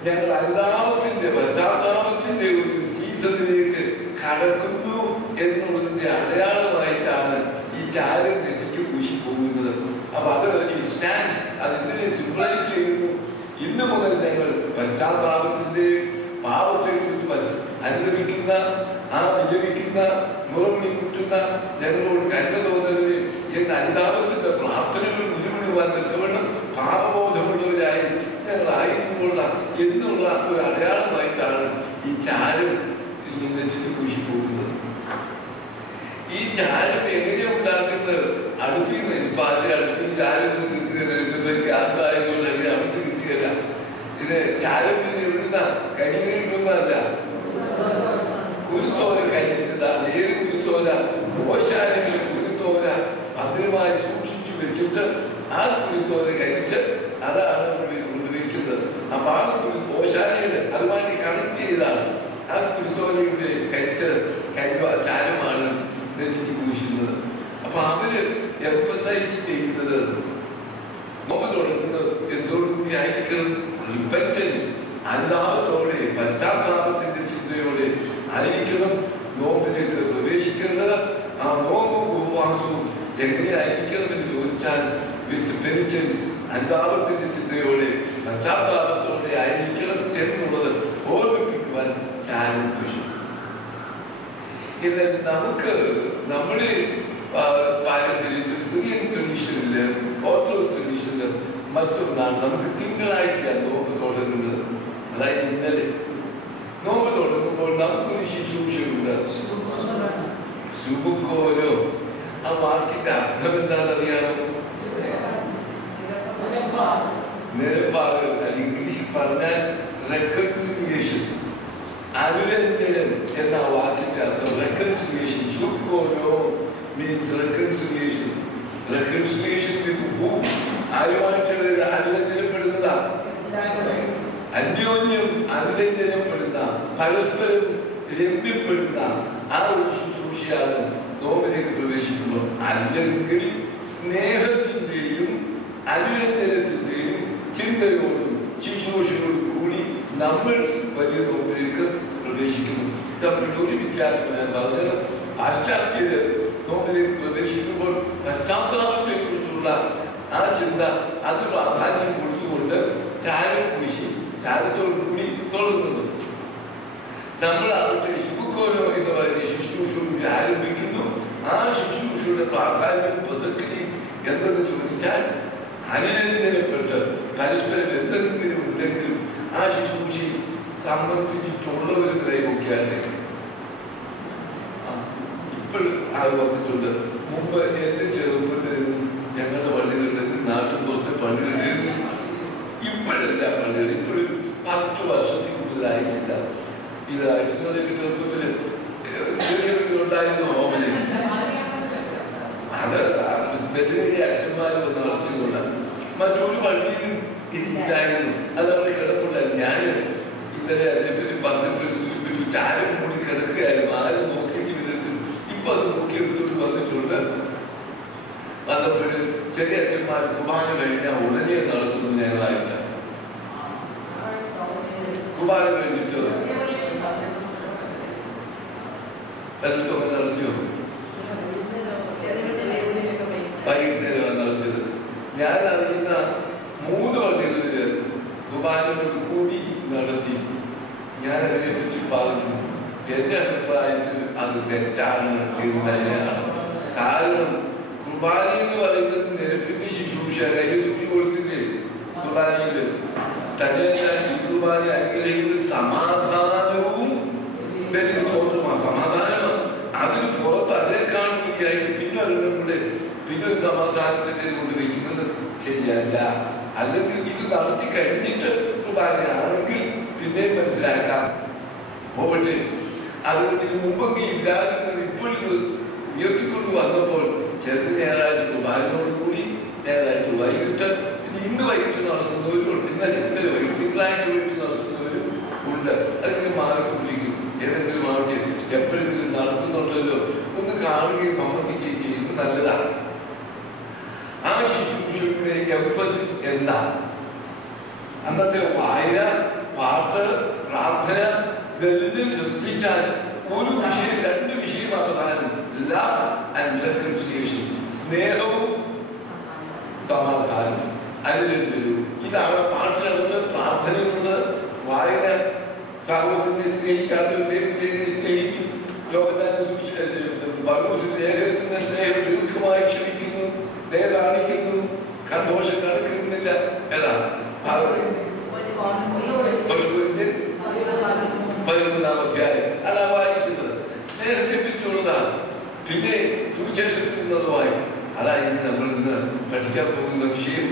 ഞങ്ങൾ അനുതാപത്തിന്റെ പശ്ചാത്താപത്തിന്റെ ഒരു സീസണിലേക്ക് കടക്കുന്നു എന്നുള്ളതിന്റെ അടയാളമായിട്ടാണ് ഈ ചാരം നെറ്റിക്ക് പൂശി പോകുന്നത്. അപ്പൊ അത് സ്റ്റാൻഡ്സ്, അതെന്തിനെ സിംബിളൈസ് ചെയ്യുന്നു? ഇന്ന് മുതൽ ഞങ്ങൾ പശ്ചാത്താപത്തിന്റെ പാപത്തെ കുറിച്ച് അനുഗമിക്കുന്ന, ആ വിജയിക്കുന്ന, മുറവിളി കൂട്ടുന്ന ഞങ്ങളോട് കരുണ തോന്നരുത് എന്ന അനുതാപത്തിന്റെ പ്രാർത്ഥനകൾ മുഴുവനുവാൻ നിൽക്കവണ്ണം പാപബോധമുള്ളവരായി ഞങ്ങളായിരുന്നുള്ള എന്നുള്ള ഒരു അടയാളമായിട്ടാണ് ഈ ചാരം നെറ്റിക്ക് പൂശി പോകുന്നത്. ഈ ചാരം എങ്ങനെ ഉണ്ടാക്കുന്നത്? അടുപ്പിൽ നിന്ന് പാല് അടുപ്പിൽ ചാരം കിട്ടുന്നത് ഗ്യാസ് ആയതുകൊണ്ട് അങ്ങനെ അടുത്ത് കിട്ടുകയല്ല. ഇത് ചാരം ഇടുന്ന കരിയിട്ടൊന്നല്ല, കുരുത്തോല കരിക്കുന്നതാണ്. ഏത് കുരുത്തോല? ഓശാനയുടെ കുരുത്തോല ഭദ്രമായി സൂക്ഷിച്ചു വെച്ചിട്ട് ആ കുരുത്തോല കരിച്ച് അതാണ് കൊണ്ടുവയ്ക്കുന്നത്. അപ്പൊ ആ ഓശാനയുടെ അതുമായിട്ട് കണക്ട് ചെയ്താണ് ആ കുരുത്തോലയുടെ കരിച്ച് ചാരമാണ് നെറ്റിക്ക് പൂശുന്നത്. അപ്പൊ അവര് എംഫസൈസ് ചെയ്യുന്നത് നോമ്പ് തുടങ്ങുന്നത് എന്തോടുകൂടി ആയിരിക്കണം? റിപ്പന്റൻസ്, അനുതാപത്തോടെ പശ്ചാത്താപത്തിന്റെ ചിന്തയോടെ ആയിരിക്കണം നോമ്പിലേക്ക് പ്രവേശിക്കേണ്ടത്. ആ നോമ്പും ഉപവാസവും എങ്ങനെയായിരിക്കണം എന്ന് ചോദിച്ചാൽ വിത്ത് പെനിറ്റൻസ്, അനുതാപത്തിന്റെ ചിന്തയോടെ പശ്ചാത്താപത്തോടെ ആയിരിക്കണം എന്നുള്ളത് ഓർമ്മിപ്പിക്കുവാൻ ചാരം പൂശും. എന്നാൽ നമുക്ക് നമ്മുടെ പാരമ്പര്യത്തിൽ സിറിയൻ ട്രഡീഷനില്, ഓർത്തഡോക്സ് ട്രഡീഷനില് മറ്റൊന്നാണ് നമുക്ക് തിങ്കളാഴ്ചയാണ് നോമ്പ് തുടങ്ങുന്നത്. അതായത് ഇന്നലെ നോമ്പ് തുടങ്ങുമ്പോൾ നമുക്കൊരു ശുശ്രൂഷയുണ്ട്, സുബുക്കോരോ. ആ വാക്കിന്റെ അർത്ഥം എന്താണെന്നറിയാമോ? നിരപ്പാകൽ. ഇംഗ്ലീഷിൽ പറഞ്ഞാൽ റെക്കൺസിലിയേഷൻ, അനുരഞ്ജനം എന്ന വാക്കിന്റെ അർത്ഥം റെക്കൺസിലിയേഷൻ. സുബുക്കോരോ means reconciliation. Reconciliation with whom? ആരുമായിട്ടുള്ള അനുരഞ്ജനപ്പെടുന്നതാ? അന്യോന്യം അനുരഞ്ജനപ്പെടുന്ന, പരസ്പരം രമ്യപ്പെടുന്ന ആ ഒരു ശുശ്രൂഷയാണ് നോമ്പിലേക്ക് പ്രവേശിക്കുമ്പോൾ. അല്ലെങ്കിൽ സ്നേഹത്തിന്റെയും അനുരഞ്ജനത്തിന്റെയും ചിന്തയോടും ശുശ്രൂഷയോടും കൂടി നമ്മൾ വലിയ നോമ്പിലേക്ക് പ്രവേശിക്കുന്നു. തമ്മിലുള്ള ഒരു വ്യത്യാസം ഞാൻ പറഞ്ഞത്, പാശ്ചാത്യര് നോമ്പിലേക്ക് പ്രവേശിക്കുമ്പോൾ പശ്ചാത്താപത്തെ കുറിച്ചുള്ള ആ ചിന്ത അത് പ്രാധാന്യം കൊടുത്തുകൊണ്ട് ചാരം പൂശി ചാരത്തോടു കൂടി തുടങ്ങുന്നു. നമ്മളാവട്ടെ ശുഭക്കോരോ എന്ന് പറയുന്ന ശുശ്രൂഷയോട് ആരംഭിക്കുന്നു. ആ ശുശ്രൂഷയുടെ പ്രാധാന്യം പ്രസക്തിയും എന്തെന്ന് ചോദിച്ചാൽ അനുരഞ്ജനപ്പെട്ട് പരസ്പരം എന്തെങ്കിലും ഉണ്ടെങ്കിലും ആ ശുശ്രൂഷയെ സംബന്ധിച്ചിട്ടുള്ളവർ കൈവയ്ക്കാതെ ഇപ്പോഴും അത് വന്നിട്ടുണ്ട്. മുമ്പ് എന്റെ ചെറുപ്പത്തിൽ ഞങ്ങളുടെ പള്ളികളിൽ നാട്ടിൻ പുറത്തെ പള്ളികളിൽ ഇപ്പോഴല്ല പള്ളികൾ, ഇപ്പോഴും 10 വർഷത്തിൽ കൂടുതലായിട്ടില്ല. ഇതായിട്ട് ചെറുപ്പത്തില് ഉണ്ടായിരുന്നു ഓമന. അത് ബദരി അച്ഛന്മാർ വന്ന് നടത്തിയതുകൊണ്ട് മറ്റൊരു പള്ളിയിലും ഇരിക്കായിരുന്നു. അത് അവിടെ കിടപ്പുണ്ടായിരുന്നു. ഞാൻ ഇന്നലെ അതിനെപ്പറ്റി പറഞ്ഞപ്പോൾ സൂചിപ്പിച്ചു, ചാരം കൂടി കിടക്കുകയായിരുന്നു. ആരും നോക്കിയിട്ട് വിരട്ടും. ഇപ്പൊ അത് നോക്കിയെടുത്തോട്ട് വന്നിട്ടുണ്ട്. വന്നപ്പോഴും ചെറിയ അച്ഛന്മാർ കുർബാന കഴിഞ്ഞാൽ ഉടനെ നടത്തുന്നു. ഞങ്ങളാഴ്ച കുർബാന കഴിഞ്ഞിട്ട് പലയിടത്തൊക്കെ നടത്തിയോ? വൈകുന്നേരം നടത്തിയത്. ഞാൻ അറിയുന്ന 3 പള്ളികളില് കുർബാനയോട് കൂടി നടത്തി. ഞാൻ അതിനെപ്പറ്റി പറഞ്ഞു. എന്റെ അഭിപ്രായത്തിൽ അത് തെറ്റാണ് എന്ന് തന്നെയാണ്. കാരണം കുർബാന എന്ന് പറയുന്നത് നിരപ്പിന്റെ ശുശ്രൂഷ കയ്യിൽ സൂചി കൊടുത്തില്ലേ കുർബാനയിൽ തന്നെ കുർബാന അനുഗ്രഹിക്കുന്നത് സമാധാനവും സമാധാനമാണ്. അതിന് പുറത്ത് അതിനേക്കാൾ കൂടിയായിട്ട് പിന്നെ കൂടെ പിന്നെ ഒരു സമാധാനത്തിന്റെ കൊണ്ട് വയ്ക്കുന്നത് ശരിയല്ല. അല്ലെങ്കിൽ ഇത് നടത്തി കഴിഞ്ഞിട്ട് കുർബാനയാണെങ്കിൽ പിന്നെ മനസ്സിലാക്കാം പോകട്ടെ. അതുകൊണ്ട് ഇത് മുമ്പൊക്കെ ഇല്ലാതിരുന്നത് ഇപ്പോൾ ഇത് ഉയർത്തിക്കൊണ്ട് വന്നപ്പോൾ ചെറുത് ഞായറാഴ്ച കുർബാനയോടുകൂടി ഞായറാഴ്ച വൈകിട്ട് ഇന്ന് വൈകിട്ട് നടത്തുന്നവരും ഇന്നലെ വൈകിട്ട് തിങ്കളാഴ്ച വൈകിട്ട് നടത്തുന്നവരും ഉണ്ട്. അതിങ്ങനെ മാറിക്കൊണ്ടിരിക്കും. ഏതെങ്കിലും ആവട്ടെ എപ്പോഴെങ്കിലും നടത്തുന്നുണ്ടല്ലോ ഒന്ന് കാണുകയും സമ്മതിക്കുകയും ചെയ്യുന്നത് നല്ലതാണ്. ആ ശുശ്രൂഷയുടെ എംഫസിസ് എന്താ? അന്നത്തെ വായന, പാട്ട്, പ്രാർത്ഥന ഇതെല്ലാം ശ്രദ്ധിച്ചാൽ ഒരു വിഷയം രണ്ട് വിഷയമാണ് പ്രധാനം. ലവ് ആൻഡ് റെക്കൺസിലിയേഷൻ, സ്നേഹവും സമാധാനവും. അതിലെന്തരും ഇതാണ് പാട്ടിനകത്ത് പ്രാർത്ഥനയുണ്ട്, വായന സഹോദരനെ സ്നേഹിക്കാത്തവരെ സ്നേഹിക്കും, ലോകത്താന്റെ ലേഖനത്തിന്റെ സ്നേഹം ദീർഘമായി ക്ഷമിക്കുന്നു, ദയ കാണിക്കുന്നു, ദോഷം കാണിക്കുന്നില്ല. ഏതാണ് 11-ാം അധ്യായം അല്ല വായിക്കുന്നത് സ്നേഹത്തെ പറ്റിയുള്ളതാണ്. പിന്നെ സുവിശേഷത്തിൽ നിന്നത് വായിക്കും. അതായത് നമ്മൾ ഇന്ന് പഠിക്കാൻ പോകുന്ന വിഷയം.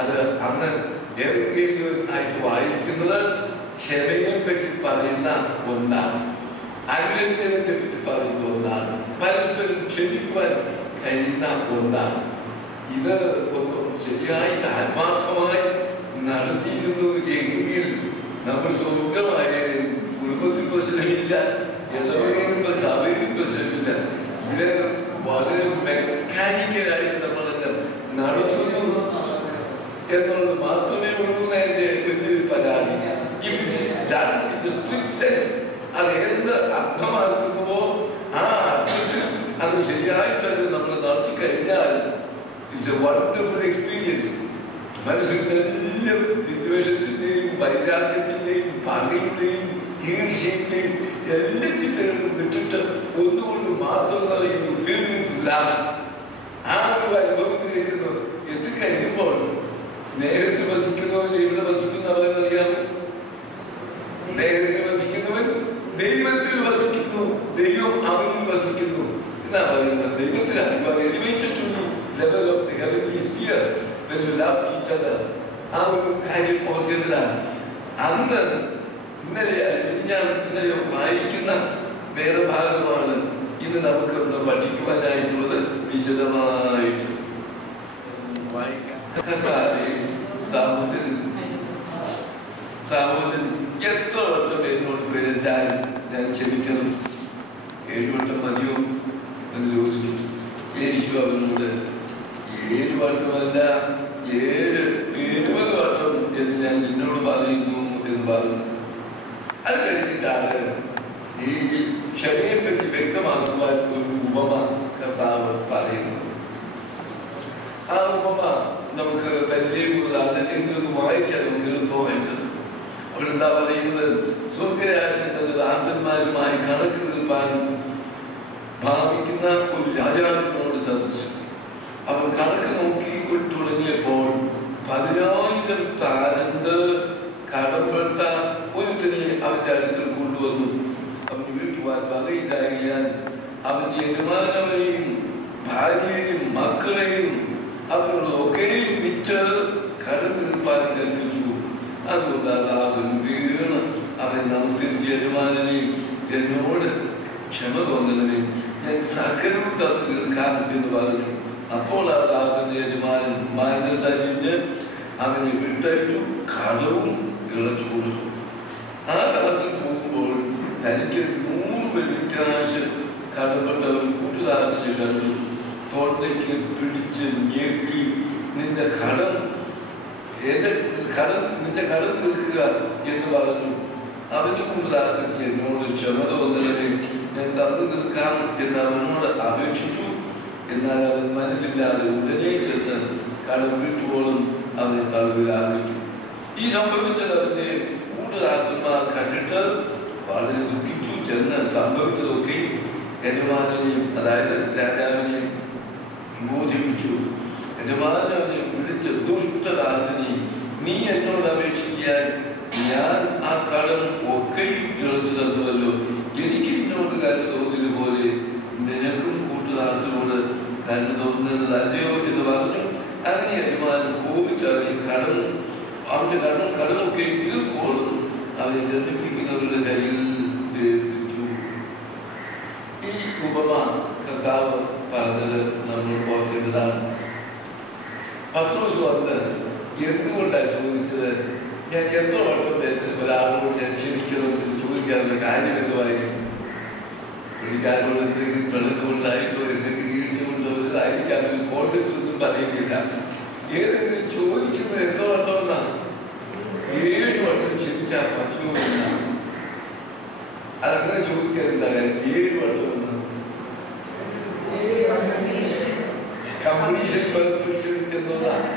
അത് അന്ന് ഏതെങ്കിലും ആയിട്ട് വായിക്കുന്നത് ക്ഷമയെ പറ്റി പറയുന്ന ഒന്നാണ്, അനുരഞ്ജനത്തെ പറ്റി പറയുന്ന ഒന്നാണ്, പരസ്പരം ക്ഷമിക്കുവാൻ കഴിയുന്ന ഒന്നാണ്. ഇത് ഒന്നും ശരിയായിട്ട് ആത്മാർത്ഥമായി നടത്തിയിരുന്നു എങ്കിൽ നമ്മൾ സ്വർഗമായാലും കുടുംബത്തിൽ പ്രശ്നമില്ല, ഇടവകയിൽ സഭയിൽ പ്രശ്നമില്ല. ഇത് വളരെ മെക്കാനിക്കലായിട്ട് നമ്മളെന്നെ നടത്തുന്നു എന്നുള്ളത് മാത്രമേ ഉള്ളൂ എന്റെ വലിയൊരു പരാതി. അത് എന്ത് അർത്ഥമാക്കുന്നുവോ ആ അർത്ഥത്തിൽ അത് ശരിയായിട്ട് നമ്മൾ നടത്തി കഴിഞ്ഞാൽ ഇറ്റ്സ് എ വണ്ടർഫുൾ എക്സ്പീരിയൻസ്. മനസ്സിൽ എല്ലാം വിദ്വേഷത്തിന്റെയും വൈരാഗ്യത്തിന്റെയും പകയുടെയും ഈർഷ്യയുടെയും എല്ലാത്തിനും വിട്ടിട്ട് ഒന്നുകൊണ്ട് മാത്രം പറയുന്നു ആ ഒരു അനുഭവത്തിലേക്ക് എത്തിക്കഴിയുമ്പോൾ സ്നേഹത്തിൽ വസിക്കുന്നവൻ എവിടെ വസിക്കുന്നവരെന്ന് അറിയാമോ? സ്നേഹത്തിൽ വസിക്കുന്നവൻ ദൈവത്തിൽ വസിക്കുന്നു, ദൈവം അവനിൽ വസിക്കുന്നു എന്നാ പറയുന്നത്. ദൈവത്തിലാണ് level of the heavenly sphere when you love each other. ആ ഒരു കാര്യം ഓർക്കേണ്ടതാണ്. അന്ന് ഇന്നലെ വായിക്കുന്ന വേദഭാഗമാണ് ഇന്ന് നമുക്കൊന്ന് പഠിക്കുവാനായിട്ടുള്ളത്. വിശദമായിട്ട് വായിക്കാം. സഹോദരൻ എത്ര വട്ടം എന്നോട് പിഴച്ചാൽ ഞാൻ ക്ഷമിക്കണം? 7 വട്ടം മതിയോ എന്ന് ചോദിച്ചു. യേശു അവനോട് 7 വട്ടമല്ല 70 വട്ടം എന്ന് ഞാൻ നിന്നോട് പറയുന്നു എന്ന് പറഞ്ഞു. അത് കഴിഞ്ഞിട്ടാണ് ഈ ക്ഷമയെ പറ്റി വ്യക്തമാക്കുവാൻ ഒരു ഉപമ കർത്താവ് പറയുന്നത്. ആ ഉപമ നമുക്ക് പരിചയമുള്ളതാണ് എങ്കിലും വായിക്കാൻ നമുക്ക് എളുപ്പമായിട്ട്. അവിടെ എന്താ പറയുന്നത്? സ്വർഗരാജ്യത്തിന്റെ ദാസന്മാരുമായി കണക്ക് നിൽപ്പാൻ ഭാവിക്കുന്ന ഒരു രാജാവിനോട് സദൃശം. അവൻ കണക്ക് നോക്കിക്കൊണ്ട് തുടങ്ങിയപ്പോൾ 10,000 താലന്ത് കടംപെട്ട ഒരുത്തനെ അവന്റെ അടുത്ത് കൊണ്ടുവന്നു. അവന് വീട്ടുവാൻ വകയില്ലാകിയാൽ അവന്റെ യജമാനവരെയും ഭാര്യയെയും മക്കളെയും അവരുള്ളതൊക്കെയും വിറ്റ് കടം തീർപ്പാൻ കൽപ്പിച്ചു. അതുകൊണ്ട് ആ ദാസൻ വീണ് അവനെ നമസ്കരിച്ച് യജമാനെയും എന്നോട് ക്ഷമ തോന്നണമേ, ഞാൻ സകലവും തന്നു തീർക്കാം എന്ന് പറഞ്ഞു. അപ്പോൾ ആ ദാസന്റെ യജമാനൻ മനസ്സരിഞ്ഞ് അവനെ വിട്ടയച്ചു, കടവും ഇളച്ചു കൊടുത്തു. ആ ദാസൻ പോകുമ്പോൾ തനിക്ക് 100 വെള്ളിക്കാശ് കടപ്പെട്ടവൻ കൂട്ടുദാസനെ കണ്ടു. തോട്ടയ്ക്ക് പിടിച്ച് ഞെക്കി, നിന്റെ കടം തീർക്കുക എന്ന് പറഞ്ഞു. അവന്റെ കൂട്ടുദാസൻ എന്നോട് ക്ഷമ തോന്നണമേ, ഞാൻ തന്നു തീർക്കാം എന്ന് അവനോട് അപേക്ഷിച്ചു. എന്നാൽ അവൻ മനസ്സില്ലാതെ ഉടനെ ചെന്ന് കടം വീട്ടുവോളം അവനെ തടവിലാക്കിച്ചു. ഈ സംഭവിച്ചത് അവന്റെ കൂട്ടുദാസന്മാർ കണ്ടിട്ട് വളരെ ദുഃഖിച്ചു. ചെന്ന് സംഭവിച്ചതൊക്കെ യജമാനെയും അതായത് രാജാവിനെയും ബോധിപ്പിച്ചു. യജമാനെ വിളിച്ച് ദുഷ്ടദാസനെ, നീ എന്നോട് അപേക്ഷിക്കാൻ ഞാൻ ആ കടം ഒക്കെയും ഇളച്ചു തന്നുവല്ലോ. എനിക്ക് നിന്നോട് കാര്യം തോന്നിയതുപോലെ നിനക്കും കൂട്ടുദാസനോട് കാര്യം തോന്നുന്നതല്ലയോ എന്ന് പറഞ്ഞു. അങ്ങനെ യജമാൻ കോപിച്ച് അവന്റെ കടമൊക്കെ തീർക്കോളും അവനെ നിർമ്മിപ്പിക്കുന്നവരുടെ കയ്യിൽ ഏൽപ്പിച്ചു. ഈ ഉപമ കർത്താവ് പറഞ്ഞത് നമ്മൾ ഓർക്കേണ്ടതാണ്. പത്രോസ് വന്ന് എന്തുകൊണ്ടാണ് ചോദിച്ചത്? ഞാൻ എത്ര വട്ടം ഒരാളോട് ഞാൻ ക്ഷമിക്കണമെന്ന് ചോദിക്കാനുള്ള കാര്യം എന്തുവായിരുന്നു? പുള്ളിക്കാരോട് എന്തെങ്കിലും പിണക്കമുണ്ടായിട്ടോ എന്തെങ്കിലും വീഴ്ചമുണ്ടായിരിക്കാം, കോൺടാക്ട്സ് ഒന്നും പറയുന്നില്ല. ഏതെങ്കിലും ചോദിക്കുന്നത് എത്ര വട്ടം എന്നാണ്? 7 വട്ടം ക്ഷമിച്ചാൽ മതിയോ എന്നാണ്. അതങ്ങനെ ചോദിക്കാറുണ്ടാ? 7 വട്ടം എന്നാണ് കംപ്ലീഷൻ പെർഫെക്ഷൻ എന്നതാണ്.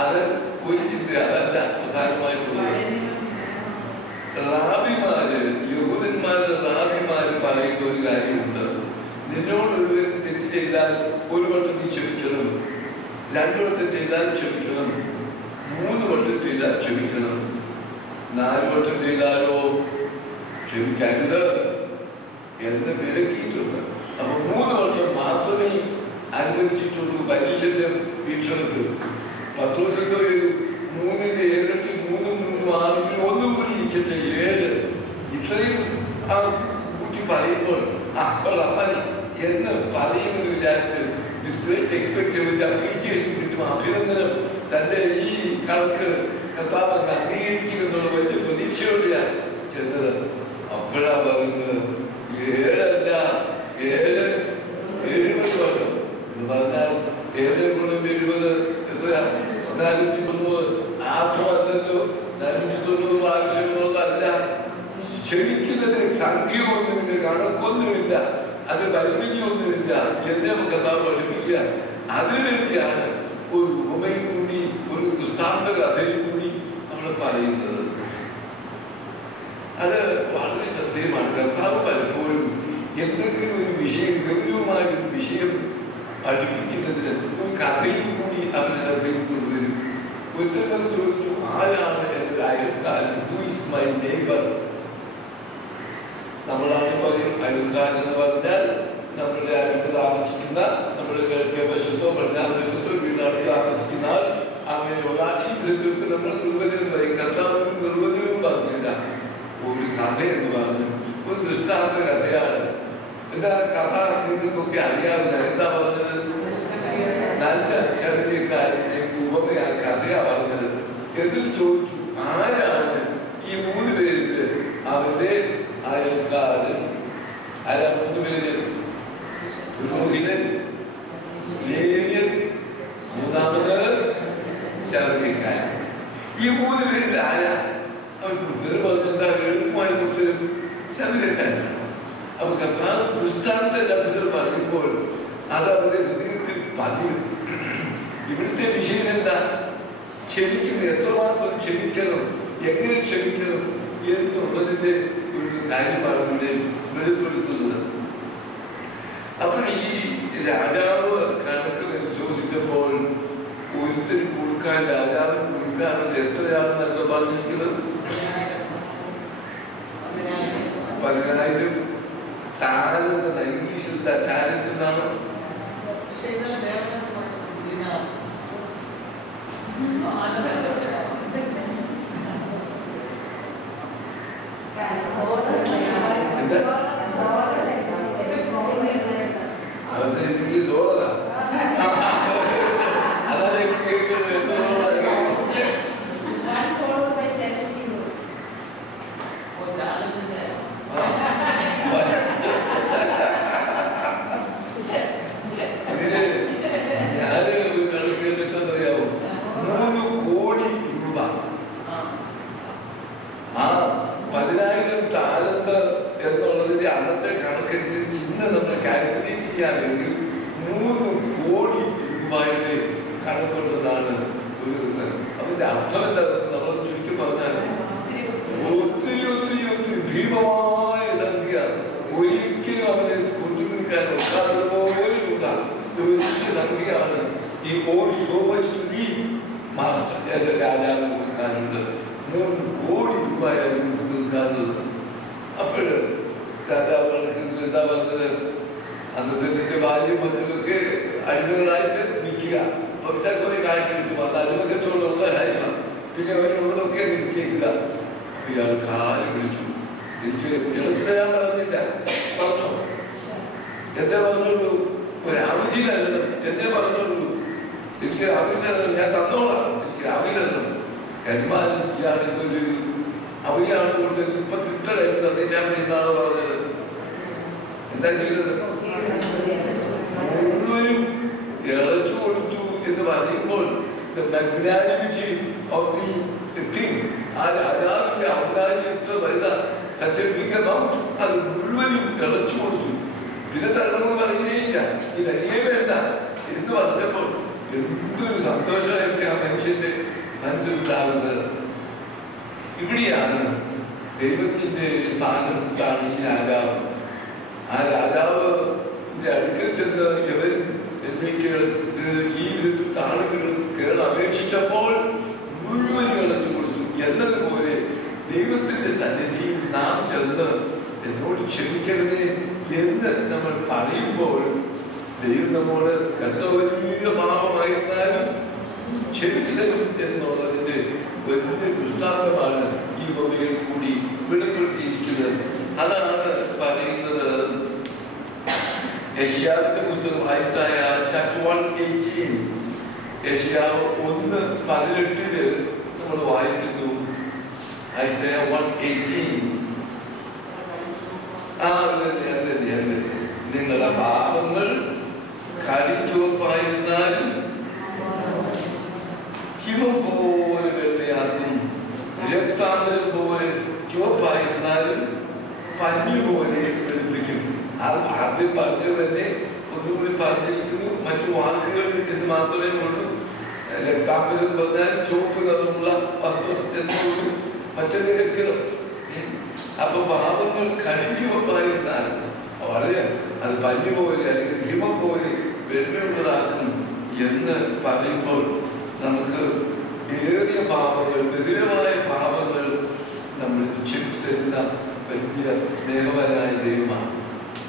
അത് ഒരു ചിന്ത, അതല്ല പ്രധാനമായിട്ടുള്ളത്. റാബിമാര്, യഹൂദന്മാരുടെ റാബിമാര് പറയുന്ന ഒരു കാര്യമുണ്ട്. നിന്നോടൊരു തെറ്റ് ചെയ്താൽ 1 വട്ടം നീ ക്ഷമിക്കണം, 2 വട്ടം ചെയ്താൽ ക്ഷമിക്കണം, 3 വട്ടം ചെയ്താൽ ക്ഷമിക്കണം, 4 വട്ടം ചെയ്താലോ ക്ഷമിക്കരുത് എന്ന് വിലക്കിയിട്ടുണ്ട്. അപ്പൊ 3 വട്ടം മാത്രമേ അനുവദിച്ചിട്ടുള്ളൂ പരീക്ഷന്റെ വീക്ഷണത്തിൽ. പത്രോസിന്റെ 3ന്റെ ഇരട്ടി 3 3 ആണെങ്കിൽ ഒന്നും കൂടി ഇരിക്കട്ടെ 7. ഇത്രയും ആ കൂട്ടി പറയുമ്പോൾ മതി എന്ന് പറയുമെന്ന് വിചാരിച്ച് അപ്രീസിയേഷൻ കിട്ടും, അഭിനന്ദനം. തന്റെ ഈ കണക്ക് കർത്താവ് അംഗീകരിക്കുമെന്നുള്ള വലിയ പ്രതീക്ഷയോടെയാണ് ചെന്നത്. അപ്പോഴാ പറയുന്നത് 7 അല്ല 70 വർഷം എന്ന് പറഞ്ഞാൽ 7 ഗുണം 70 എത്രയാണ്? 490. ആർത്ഥമല്ലല്ലോ, 490 ആവശ്യമുള്ളതല്ല. ക്ഷമിക്കുന്നതിന് സംഖ്യയൊന്നുമില്ല, കണക്കൊന്നുമില്ല, അത് പരിമിതിയൊന്നുമില്ല എന്നെ കർത്താവ് പഠിപ്പിക്കുക. അതിനുവേണ്ടിയാണ് ഒരു ഉപമയും കൂടി ഒരു ദൃഷ്ടാന്ത കഥയും കൂടി നമ്മൾ പറയുന്നത്. അത് വളരെ ശ്രദ്ധേയമാണ്. കർത്താവ് പലപ്പോഴും എന്തെങ്കിലും ഒരു വിഷയം, ഗൗരവമായൊരു വിഷയം പഠിപ്പിക്കുന്നതിന് ഒരു കഥയും കൂടി അവരുടെ ശ്രദ്ധയിൽ കൊണ്ടുവരും. ഒരുത്തരം ചോദിച്ചു, ആരാണ് എൻ്റെ അയൽക്കാരൻ? Who is my neighbour? നമ്മളാണ് പറയും അയൽക്കാരൻ എന്ന് പറഞ്ഞാൽ നമ്മുടെ അടുത്ത് താമസിക്കുന്ന, നമ്മുടെ വശത്തോ പ്രജ്ഞാവശത്തോ വീടിനടുത്ത് താമസിക്കുന്ന ആൾ. അങ്ങനെയുള്ള ഈ ബന്ധുക്കൾക്ക് നമ്മൾ നിർവചനം പറയും. കർത്താവ് നിർവചനവും പറഞ്ഞില്ല, ഒരു കഥ എന്ന് പറഞ്ഞു, ഒരു ദൃഷ്ടാന്ത കഥയാണ്. എന്താ കഥ? നിങ്ങൾക്കൊക്കെ അറിയാവുന്ന എന്താ പറഞ്ഞത്? നല്ല ചരിത്രക്കാരന്റെ ഉപമയാ, കഥയാ പറഞ്ഞത്. എന്നിട്ട് ചോദിച്ചു, ആരാണ് ഈ 3 പേരില് അവന്റെ അയൽക്കാരൻ? ആരാ 3 പേര്? പുരോഹിതൻ, ലേവ്യൻ, മൂന്നാമത് ചരിത്രക്കാരൻ. ഈ 3 പേരിൽ ആരാ? അവൻ പേര് പറഞ്ഞെന്താ? എളുപ്പമായി കുറിച്ച് ചരിത്രക്കാരനാണ്. അപ്പൊ കർത്താവ് ദൃഷ്ടാന്ത കഥകൾ പറയുമ്പോൾ അത് അവരുടെ ഹൃദയത്തിൽ പതിയും. ഇവിടുത്തെ വിഷയം എന്താ? ക്ഷമിക്കുന്നത്, എത്രമാത്രം ക്ഷമിക്കണം, എങ്ങനെ ക്ഷമിക്കണം എന്നുള്ളതിന്റെ ഒരു കാര്യമാണ് ഇവിടെ വെളിപ്പെടുത്തുന്നത്. അപ്പോൾ ഈ രാജാവ് കണക്ക് പരിശോധിച്ചപ്പോൾ ഒരുത്തിന് കൊടുക്കാൻ, രാജാവ് കൊടുക്കാറുള്ളത് എത്രയാണെന്നല്ല പറഞ്ഞിരിക്കുന്നത്? 10,000 സാധനം. ഇംഗ്ലീഷിൽ ടാലൻസ് എന്നാണ്. $3 കോടി he owes so much to the master. രാജാവിന് കൊടുക്കാനുണ്ട് 3 കോടി രൂപയാണ് കൊടുത്തു തീർക്കാനുള്ളത്. അപ്പോൾ രാജാവ് എന്താ പറഞ്ഞത്, അന്നത്തെ ഭാര്യ മക്കൾക്ക് അടിമകളായിട്ട് നിൽക്കുക. അവർക്ക് കുറെ കാശ് കിട്ടും, അത് അടിമക്കത്തോടുള്ള കാര്യമാണ്. പിന്നെ അവരുള്ളതൊക്കെ നിൽക്കുക. ഇയാൾ കാല് പിടിച്ചു. എനിക്ക് ഇളച്ചിടാൻ പറഞ്ഞില്ല, പറഞ്ഞോ എന്നെ പറഞ്ഞോളൂ, ഒരു അവധിയിലല്ല എന്നെ പറഞ്ഞോളൂ, എനിക്ക് അവധിയിലല്ല, ഞാൻ തന്നോളാം, എനിക്ക് അവധിയിലല്ല. എന്നാൽ ഇയാൾ എന്തോ ചെയ്തു, അവധിയാണ് കൊണ്ട് ഇപ്പൊ കിട്ടലായിട്ട് തന്നിച്ചാൽ എന്നാണ് പറഞ്ഞത്. എന്താ ചെയ്തത്? മുഴുവനും ഇളച്ചു കൊടുത്തു എന്ന് പറയുമ്പോൾ magnanimity of the king, ആ രാജാവിന്റെ ഔദാര്യം എത്ര വലുതാ, such a big amount, അത് മുഴുവനും ഇളച്ചു കൊടുത്തു. പിന്നെ തരണമെന്ന് പറയുകയില്ല, ഇതല്ലേ വേണ്ട എന്ന് പറഞ്ഞപ്പോൾ എന്തൊരു സന്തോഷമായിട്ട് ആ മനുഷ്യന്റെ മനസ്സിലുണ്ടാകുന്നത്. ഇവിടെയാണ് ദൈവത്തിന്റെ സ്ഥാനത്താണ് ഈ രാജാവ്. ആ രാജാവിന്റെ അടുക്കൽ ചെന്ന് ഇവർ എനിക്ക് ഈ വിധത്തിൽ താളുകൾ കേരളം അപേക്ഷിച്ചപ്പോൾ മുഴുവൻ ഇളച്ചു കൊടുത്തു. എന്നതുപോലെ ദൈവത്തിന്റെ സന്നിധിയിൽ നാം ചെന്ന് എന്നോട് ക്ഷമിക്കരുതേ എന്ന് നമ്മൾ പറയുമ്പോൾ ദൈവം നമ്മോട് എത്ര വലിയ പാപമായിരുന്നാലും ക്ഷമിച്ചു തരും എന്നുള്ളതിന്റെ വലിയ ദൃഷ്ടാന്തമാണ് ഈ ഭൂമിയിൽ കൂടി വെളിപ്പെടുത്തിയിരിക്കുന്നത്. അതാണ് പറയുന്നത്. യെശയ്യാവിന്റെ പുസ്തകം ഐസായ chapter 1:18, യെശയ്യാവ് 1:18 നമ്മൾ വായിക്കുന്നു. ഐസായ 1:18, നിങ്ങളുടെ പാപങ്ങൾ കരിഞ്ചുവപ്പായിരുന്നാലും ഹിമം പോലെ വെള്ളയാക്കും, രക്താന്തരം പോലെ ചുവപ്പായിരുന്നാലും പഞ്ഞു പോലെ വെളുപ്പിക്കും. ആദ്യം പറഞ്ഞത് തന്നെ ഒന്നുകൂടി പറഞ്ഞിരിക്കുന്നു, മറ്റു വാക്കുകൾ എന്ന് മാത്രമേ ഉള്ളൂ. രക്താന്തരം പറഞ്ഞാൽ ചുവപ്പ് നിറമുള്ള വസ്ത്രം എന്നുള്ളൂ, മറ്റൊരു രക്തം. അപ്പൊ പാപങ്ങൾ കരിഞ്ചുവപ്പായിരുന്നാൽ വളരെ അത് പഞ്ഞു പോലെ അല്ലെങ്കിൽ ഹിമം പോലെ വെള്ളുള്ളതാക്കും എന്ന് പറയുമ്പോൾ നമുക്ക് ഏറിയ പാപങ്ങൾ, ബഹിരമായ പാപങ്ങൾ നമ്മൾ ക്ഷമിച്ചു തരുന്ന വലിയ സ്നേഹപരമായ ദൈവമാണ്.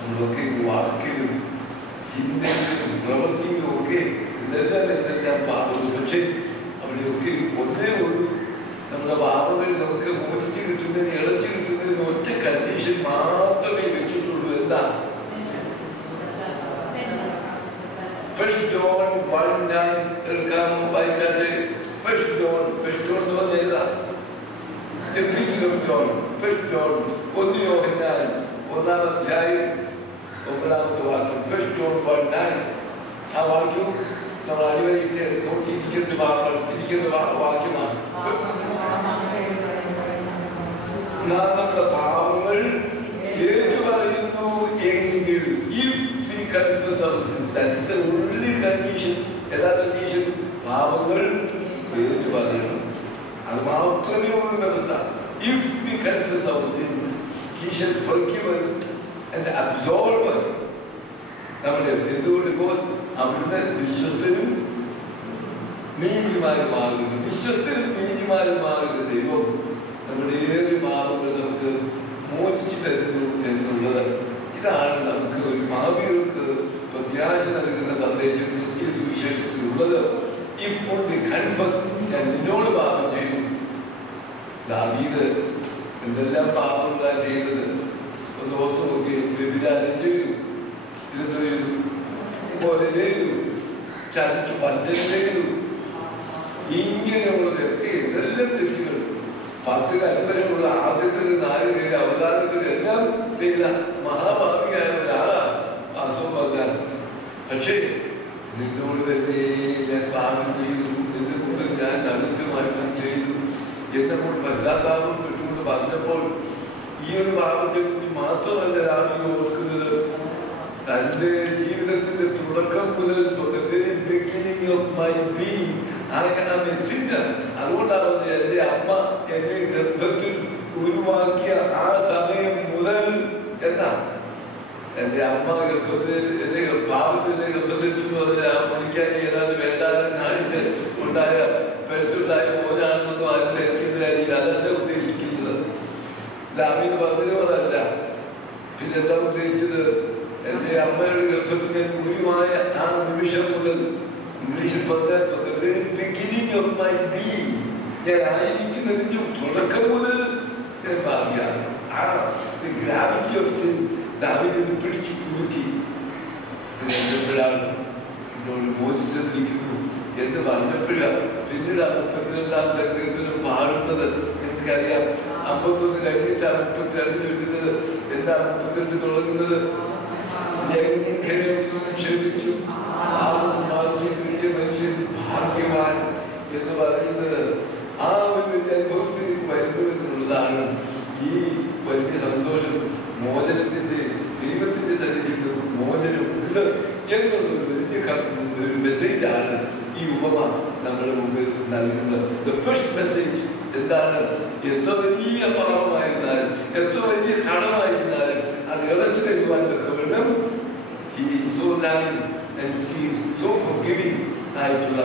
നമ്മളൊക്കെ വാക്കിലും ചിന്തയിലും പ്രവൃത്തിയിലും ഒക്കെ എന്തെല്ലാം പാപങ്ങൾ. പക്ഷെ അവിടെയൊക്കെ ഒന്നേ ഉള്ളൂ, നമ്മുടെ പാപങ്ങൾ നമുക്ക് മോചിച്ച് കിട്ടുന്നതിന്, ഇളച്ചു കിട്ടുന്നതിന് ഒറ്റ കണ്ടീഷൻ മാത്രമേ വെച്ചിട്ടുള്ളൂ. എന്താ? 1 John 1:9 എടുക്കാമോ? വായിച്ചാല് 1 John എന്ന് പറഞ്ഞാൽ ഏതാ? Epistle of John, 1 John, 1 യോഹന്നാൻ 1-ാം അധ്യായം 9-ാമത്തെ വാക്യം. 1 John 1:9. ആ വാക്യം നമ്മൾ അടിവരിച്ച് നോക്കിയിരിക്കുന്ന പഠിച്ചിരിക്കുന്ന വാക്യമാണ്. നമ്മുടെ പാപങ്ങൾ ഏറ്റുപറയുന്നു എങ്കിൽ, if we confess our sins, that is the only condition. ഏതാ കണ്ടീഷൻ? പാപങ്ങൾ ഏറ്റുപറയണം. അത് മാത്രമേ ഉള്ളൂ വ്യവസ്ഥ. If we confess our sins, he shall forgive us and absolve us. നമ്മുടെ എന്തുകൊണ്ട്? ബിക്കോസ് അവിടുന്ന് വിശ്വസ്തനും നീതിമാനുമാകുന്നു. വിശ്വസ്തനും നീതിമാനുമാകുന്ന ദൈവം നമ്മുടെ ഏറെ പാപങ്ങൾ നമുക്ക് മോചിച്ചു തരുന്നു എന്നുള്ളത്. ഇതാണ് നമുക്ക് ഒരു ഭാവികൾക്ക് പ്രത്യാശ നൽകുന്ന സന്ദേശം ക്രിസ്തീയ സുവിശേഷത്തിലുള്ളത്. ഇപ്പോൾ കൺഫസ്, ഞാൻ നിന്നോട് പാപം ചെയ്തു. ദാവീദ് എന്തെല്ലാം പാപങ്ങളാണ് ചെയ്തത് ഒന്ന് ഓർത്തു നോക്കി. വ്യഭിചാരം ചെയ്തു, ഇതെന്ത് ചെയ്തു? പോലെ ചെയ്തു, ചതിച്ചു, വഞ്ചന ചെയ്തു. ഇങ്ങനെയുള്ളതൊക്കെ എന്തെല്ലാം തെറ്റുകൾ. 10 കൽപ്പനയുള്ള ആദ്യത്തെ 4 പേര് അവതാരത്തിൽ എല്ലാം ചെയ്ത മഹാഭാവിയായ ഒരാളാണ് വാസ്തവം പറഞ്ഞാൽ. പക്ഷേ നിന്നോട് തന്നെ ഞാൻ പാപം ചെയ്തു, നിന്റെ കൂടെ ഞാൻ അകൃത്യമായിട്ട് ചെയ്തു എന്നപ്പോൾ പശ്ചാത്താപം പെട്ടുകൊണ്ട് പറഞ്ഞപ്പോൾ ഈ ഒരു പാപത്തെ കുറിച്ച് മാത്രമല്ല രാവിലെ ഓർക്കുന്നത്, തന്റെ ജീവിതത്തിന്റെ തുടക്കം മുതൽ അതുകൊണ്ടാണ് എന്റെ അമ്മ എന്നെ ഗർഭത്തിൽ ഉരുവാക്കിയ ആ സമയം മുതൽ എന്നാ എന്റെ അമ്മ ഗർഭത്തിൽ എന്റെ പാപത്തിന്റെ ഗർഭത്തിൽ പഠിക്കാൻ ഏതാണ്ട് വേണ്ട ഗുരുവായ ആ നിമിഷം മുതൽ ഇംഗ്ലീഷിൽ പറഞ്ഞാൽ for the very beginning of my being ഞാൻ ആയിരിക്കുന്നതിന്റെ തുടക്കം മുതൽ ഞാൻ ഭാഗ്യാണ്. ആ the gravity of sin ദാവീദിനെ പിടിച്ചു കുലുക്കി. എപ്പോഴാണ് എന്നോട് മോചിച്ചിരിക്കുന്നു എന്ന് പറഞ്ഞപ്പോഴാണ് പിന്നീട് 32-ാം സങ്കീർത്തനം പാടുന്നത്. എനിക്കറിയാം 51 കഴിഞ്ഞിട്ടാണ് 32 എഴുതുന്നത്. എന്താ 32 തുടങ്ങുന്നത്? ക്ഷമിച്ചു മനുഷ്യൻ ഭാഗ്യവാൻ എന്ന് പറയുന്നത് ആ ഒരു അനുഭവത്തിൽ വരുന്നു എന്നുള്ളതാണ്. ഈ വലിയ സന്തോഷം മോചനത്തിന്റെ ദൈവത്തിന്റെ സന്നിധിയിൽ മോചനം ഉണ്ട് എന്നുള്ളൊരു വലിയ ഒരു മെസ്സേജാണ് ഈ ഉപമ നമ്മുടെ മുമ്പിൽ നൽകുന്നത്. ദ ഫസ്റ്റ് മെസ്സേജ് എന്താണ്? എത്ര വലിയ പാപമായിരുന്നാലും എത്ര വലിയ കടമായിരുന്നാലും അത് ഇളച്ചു തരുവാൻ വേണം. He is so loving and he is so forgiving ആയിട്ടുള്ള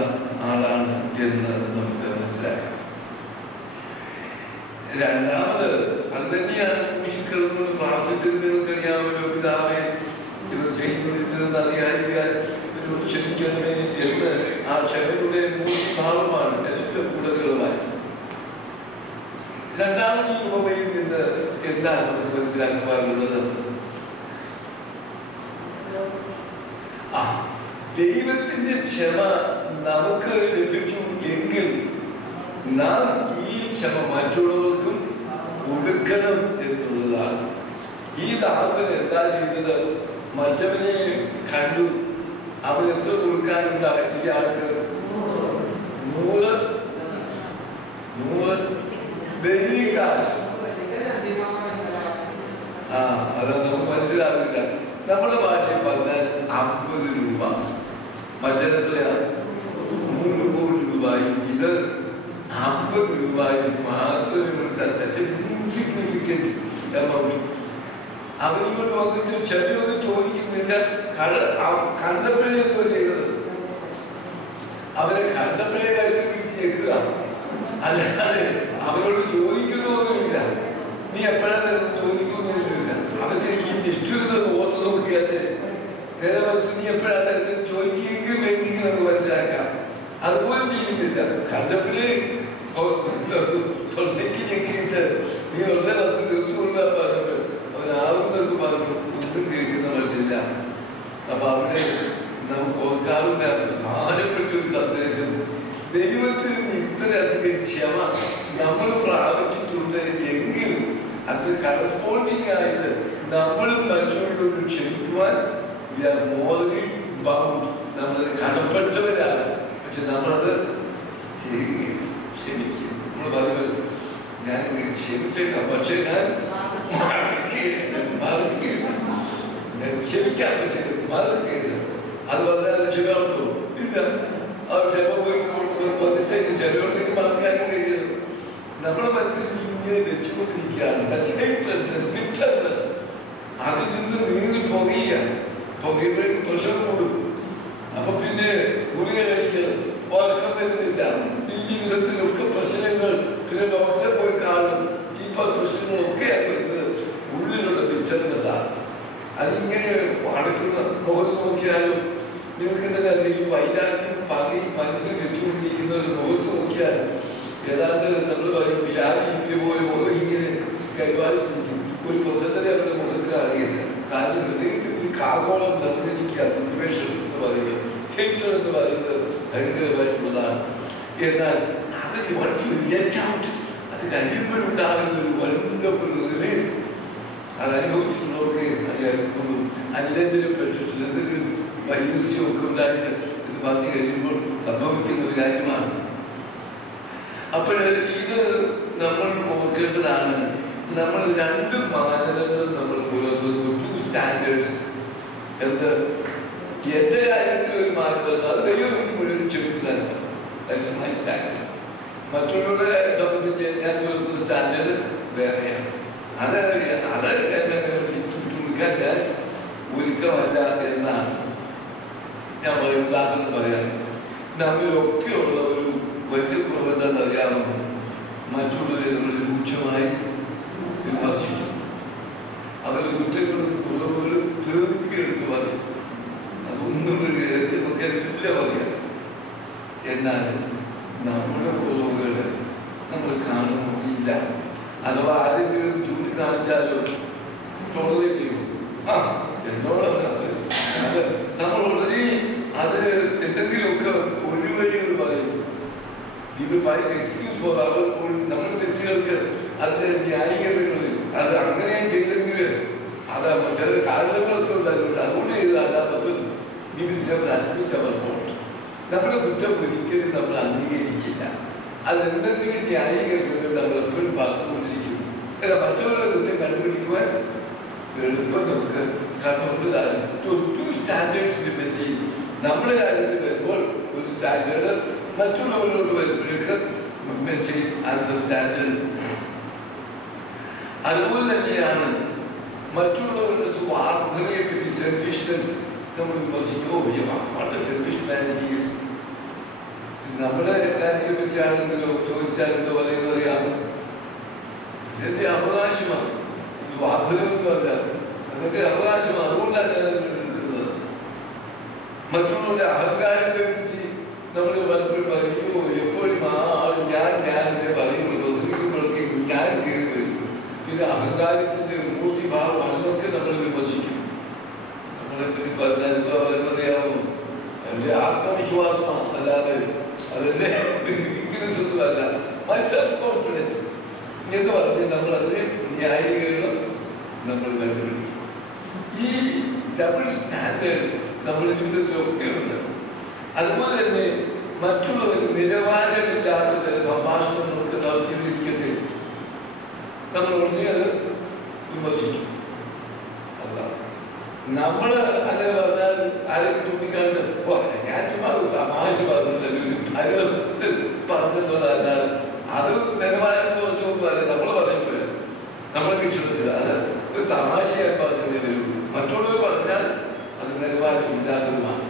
ആളാണ് എന്ന് നമുക്ക് മനസ്സിലാക്കാം. രണ്ടാമത് അത് തന്നെയാണ് ക്രൂശിക്കണമെന്ന് പ്രാർത്ഥിച്ചത്. നിങ്ങൾക്കറിയാമല്ലോ, പിതാവേ ഇത് ചെയ്യുന്നത് അറിയാതിരിക്കാൻ എന്നോട് ക്ഷമിക്കണമേ എന്ന്. ആ ക്ഷമയുടെ 3 ഭാവമാണ് എല്ലാ കൂടകളുമായി. രണ്ടാമത് ഈ ഉപമയിൽ നിന്ന് എന്താണ് നമുക്ക് മനസ്സിലാക്കുവാനുള്ളത്? ദൈവത്തിന്റെ ക്ഷമ നമുക്ക് ലഭിച്ചു എങ്കിൽ നാം ഈ ക്ഷമ മറ്റുള്ളവർക്കും കൊടുക്കണം എന്നുള്ളതാണ്. ഈ ദാസൻ എന്താ ചെയ്തത്? മറ്റവനെ കണ്ടു, അവൻ എത്ര കൊടുക്കാനുണ്ട് ഈ ആൾക്ക്? 100 വെള്ളി കാശ്. അത് നമുക്ക് മനസ്സിലാവില്ല. നമ്മുടെ ഭാഷയിൽ പറഞ്ഞാൽ 50 രൂപ. മറ്റേതെത്രയാണ്? 3 കോടി രൂപയും. ഇത് 50 രൂപയും മാത്രമേ ഇൻസിഗ്നിഫിക്കന്റ് എമൗണ്ട്. അവരിങ്ങോട്ട് വന്നിട്ട് ചെറിയൊന്നും ചോദിക്കുന്നില്ല. കണ്ടപ്പോഴേക്കോ ചെയ്തത് അവരെ കണ്ടപ്പോഴേ കഴുത്തി പിടിച്ച് ഞെക്കുക, അല്ലാതെ അവരോട് ചോദിക്കുന്നൊന്നുമില്ല. നീ എപ്പോഴാണ് ചോദിക്കുന്നൊന്നുമില്ല. അവർക്ക് ഈ നിഷ്ഠുരത ഓർത്ത് നോക്കിയാൽ നേരെ മറിച്ച് നീ എപ്പോഴാണ് ചോദിക്കുകയെങ്കിൽ വേണ്ടെങ്കിൽ നമുക്ക് മനസ്സിലാക്കാം. അതുപോലെ ചെയ്യുന്നില്ല. കണ്ടപ്പോഴേ തൊണ്ടയ്ക്ക് ഞെക്കിയിട്ട് നീ വളരെ നമുക്ക് തീർത്തുകൊണ്ടാ പറഞ്ഞപ്പോൾ അവനാവുന്നവർക്ക് പറഞ്ഞു ഒന്നും കേൾക്കുന്ന പറ്റില്ല. അപ്പൊ അവിടെ നമുക്ക് ഓർക്കാവുന്ന പ്രധാനപ്പെട്ട ഒരു സന്ദേശം, ദൈവത്തിൽ നിന്ന് ഇത്രയധികം ക്ഷമ നമ്മൾ പ്രാപിച്ചിട്ടുണ്ട് എങ്കിൽ അത് കറസ്പോണ്ടിങ് ആയിട്ട് നമ്മളും മറ്റുള്ളവരോട് ക്ഷമിക്കുവാൻ നമ്മളത് കടപ്പെട്ടവരാണ്. പക്ഷെ നമ്മളത് ചെയ്യുകയും ക്ഷമിക്കും. നമ്മൾ പറയുന്നത് ഞാൻ ക്ഷമിച്ചേക്കാം, പക്ഷെ ഞാൻ ക്ഷമിക്കാൻ പക്ഷേ മറക്കുകയില്ല. അത് പറഞ്ഞാൽ ക്ഷമാണല്ലോ ഇല്ല. ആ ക്ഷമ പോയി വന്നിട്ട് ചിലവർക്ക് മറക്കാനും കഴിയുന്നു. നമ്മുടെ മനസ്സിൽ ഇങ്ങനെ വെച്ചുകൊണ്ടിരിക്കുകയാണ്. അതിൽ നിന്ന് നീങ്ങി പുകയുമ്പോഴേക്ക് പ്രഷർ കൂടും. അപ്പൊ പിന്നെ ഗുളിക കഴിക്കണം, ഉറക്കം വരുന്നില്ല, ഈ ജീവിതത്തിലൊക്കെ പ്രശ്നങ്ങൾ. പിന്നെ ഡോക്ടറെ പോയി കാണും. ഈ പ്രശ്നങ്ങളൊക്കെയാണ് വരുന്നത് ഉള്ളിലുള്ള ബിറ്റർനെസ്സാണ്. അതിങ്ങനെ അടക്കുന്ന മുഖത്ത് നോക്കിയാലും നിങ്ങൾക്ക് തന്നെ ഈ വൈരാഗ്യം പകി മനസ്സിൽ വെച്ചുകൊണ്ടിരിക്കുന്ന ഒരു മുഖത്ത് നോക്കിയാലും ഏതാണ്ട് നമ്മൾ പറയും വ്യാധി പോലെ മുഖം ഇങ്ങനെ കൈകാര്യം ചെയ്യും. ഒരു പ്രസന്നത അവരുടെ മുഖത്തിൽ അറിയില്ല. കാരണം ഹൃദയത്തിൽ കാകോളം നിറഞ്ഞിരിക്കുക വിദ്വേഷം എന്ന് പറയുന്നത്, ഹേറ്റർ എന്ന് പറയുന്നത് ഭയങ്കരമായിട്ടുള്ളതാണ്. എന്നാൽ അത് അത് കഴിയുമ്പോഴുണ്ടാകുന്ന ഒരു വലുപ്പമുള്ള റിലീഫ് അത് അനുഭവിച്ചിട്ടുള്ളവർക്ക് അറിയാവുന്നു. അനുരഞ്ജനപ്പെട്ടിട്ടുള്ള എന്തെങ്കിലും വൈദ്യുസ്യമൊക്കെ ഉണ്ടായിട്ട് ഇത് പറഞ്ഞു കഴിയുമ്പോൾ സംഭവിക്കുന്ന ഒരു കാര്യമാണ്. അപ്പോൾ ഇത് നമ്മൾ ഓർക്കേണ്ടതാണ്. നമ്മൾ 2 മാനദണ്ഡം നമ്മൾ പുലർത്തുന്നു. 2 സ്റ്റാൻഡേർഡ്സ്. എന്ത്? എന്റെ കാര്യത്തിൽ ഒരു മാനദണ്ഡം, അത് ദൈവം മുഴുവൻ ക്ഷമിച്ചതാണ്. സ്റ്റാൻഡേർഡ്. മറ്റുള്ളവരെ സംബന്ധിച്ച് ഞാൻ പുലർത്തുന്ന സ്റ്റാൻഡേർഡ് വേറെയാണ്. കൊടുക്കാൻ ഞാൻ ഒരുക്കമല്ല എന്നാണ് ഞാൻ പറയും. ഉദാഹരണം പറയാം, നമ്മളിലൊക്കെയുള്ള ഒരു വലിയ കുറവ് എന്താണെന്നറിയാമോ? മറ്റുള്ളവരെ നമ്മൾ രൂക്ഷമായി വിമർശിക്കും. അവരുടെ കുറ്റങ്ങളും കുറവുകളും തീർക്കിയെടുത്ത് പറയും. അതൊന്നും എന്നാൽ നമ്മുടെ കുറവുകൾ നമ്മൾ കാണുന്നില്ല. അഥവാ ആരെങ്കിലും ചൂണ്ടിക്കാണിച്ചാലോ ടോളറേറ്റ് ചെയ്യും. എന്നോടത് നമ്മൾ ഉടനെ അതിന് എന്തെങ്കിലുമൊക്കെ ഒഴിവഴികൾ പറയും. നമ്മുടെ തെറ്റുകൾക്ക് അതിന് ന്യായീകരണങ്ങൾ അത് അങ്ങനെ ചെയ്തെങ്കിൽ അത് ചില കാരണങ്ങളൊക്കെ ഉണ്ടായിട്ടുണ്ട്. അതുകൊണ്ട് ചെയ്തതല്ല പറ്റും. നമ്മുടെ കുറ്റം ഒരിക്കലും നമ്മൾ അംഗീകരിക്കില്ല. അതെന്തെങ്കിലും ന്യായീകരണങ്ങൾ നമ്മൾ എപ്പോഴും പറഞ്ഞുകൊണ്ടിരിക്കും. മറ്റുള്ളവരുടെ കുറ്റം കണ്ടുപിടിക്കുവാൻ എളുപ്പം നമുക്ക് ടു സ്റ്റാൻഡേർഡ്സിനെ പറ്റി നമ്മുടെ കാര്യത്തിൽ വരുമ്പോൾ ഒരു സ്റ്റാൻഡേർഡ് മറ്റുള്ളവരോട് വരുമ്പോഴേക്ക് സ്റ്റാൻഡേർഡ്. അതുപോലെ തന്നെയാണ് മറ്റുള്ളവരുടെ സ്വാർത്ഥതയെ പറ്റി സെൽഫിഷ്നെസ് നമ്മൾ വിമർശിക്കുമോ വളരെ സെൽഫിഷ് മാനേജ്. നമ്മുടെ കാര്യത്തെ പറ്റിയാണെങ്കിലോ ചോദിച്ചാൽ എന്തോ പറയുന്നത് അറിയാമോ? ഇതെന്റെ അവകാശമാണ്, സ്വാർത്ഥതയൊന്നുമല്ല, അതൊക്കെ അവകാശമാണ്. അതുകൊണ്ടാണ് ഞാൻ എടുക്കുന്നത്. മറ്റുള്ളവരുടെ അഹങ്കാരത്തെ പറ്റി നമ്മൾ പലപ്പോഴും പറയുമോ എപ്പോഴും ഞാൻ പറയുമ്പോൾ പ്രസംഗിക്കുമ്പോഴൊക്കെ ഞാൻ കയറി വരും. പിന്നെ അഹങ്കാരത്തിന്റെ മൂർത്തി ഭാഗമാണെന്നൊക്കെ നമ്മൾ വിമർശിക്കും. നമ്മളെ പറ്റി പറഞ്ഞാൽ എന്തോ പറയുന്നറിയാമോ? അതിന്റെ ആത്മവിശ്വാസമാണ്, അല്ലാതെ അതിന്റെ വീക്ക്നെസ് ഒന്നുമല്ല. മൈ സെൽഫ് കോൺഫിഡൻസ് എന്ന് പറഞ്ഞ് നമ്മൾ അതിനെ ന്യായീകരണം നമ്മൾ കണ്ടുപിടിക്കും. ഈ ഡബിൾ സ്റ്റാൻഡേർഡ് നമ്മുടെ ജീവിതത്തിലൊക്കെ ഉണ്ട്. അതുപോലെ തന്നെ മറ്റുള്ളവർ നിലവാരമില്ലാത്ത ചില സംഭാഷണങ്ങളൊക്കെ നടത്തിയിരിക്കട്ടെ, നമ്മൾ ഉടനെ അത് വിമർശിക്കും. അല്ല, നമ്മൾ അങ്ങനെ പറഞ്ഞാൽ ആരെങ്കിലും ചൂണ്ടിക്കാണ്ട് ഞാൻ ചുമ്മാ തമാശ പറഞ്ഞതല്ലാതെ അത് നിലവാരം തോന്നുന്നതല്ല. നമ്മൾ പറയുമ്പോൾ നമ്മൾ വീക്ഷണത്തിൽ അത് ഒരു തമാശയായി പറഞ്ഞതേ വരൂ. മറ്റുള്ളവർ പറഞ്ഞാൽ അത് നിലവാരമില്ലാത്തതുമാണ്.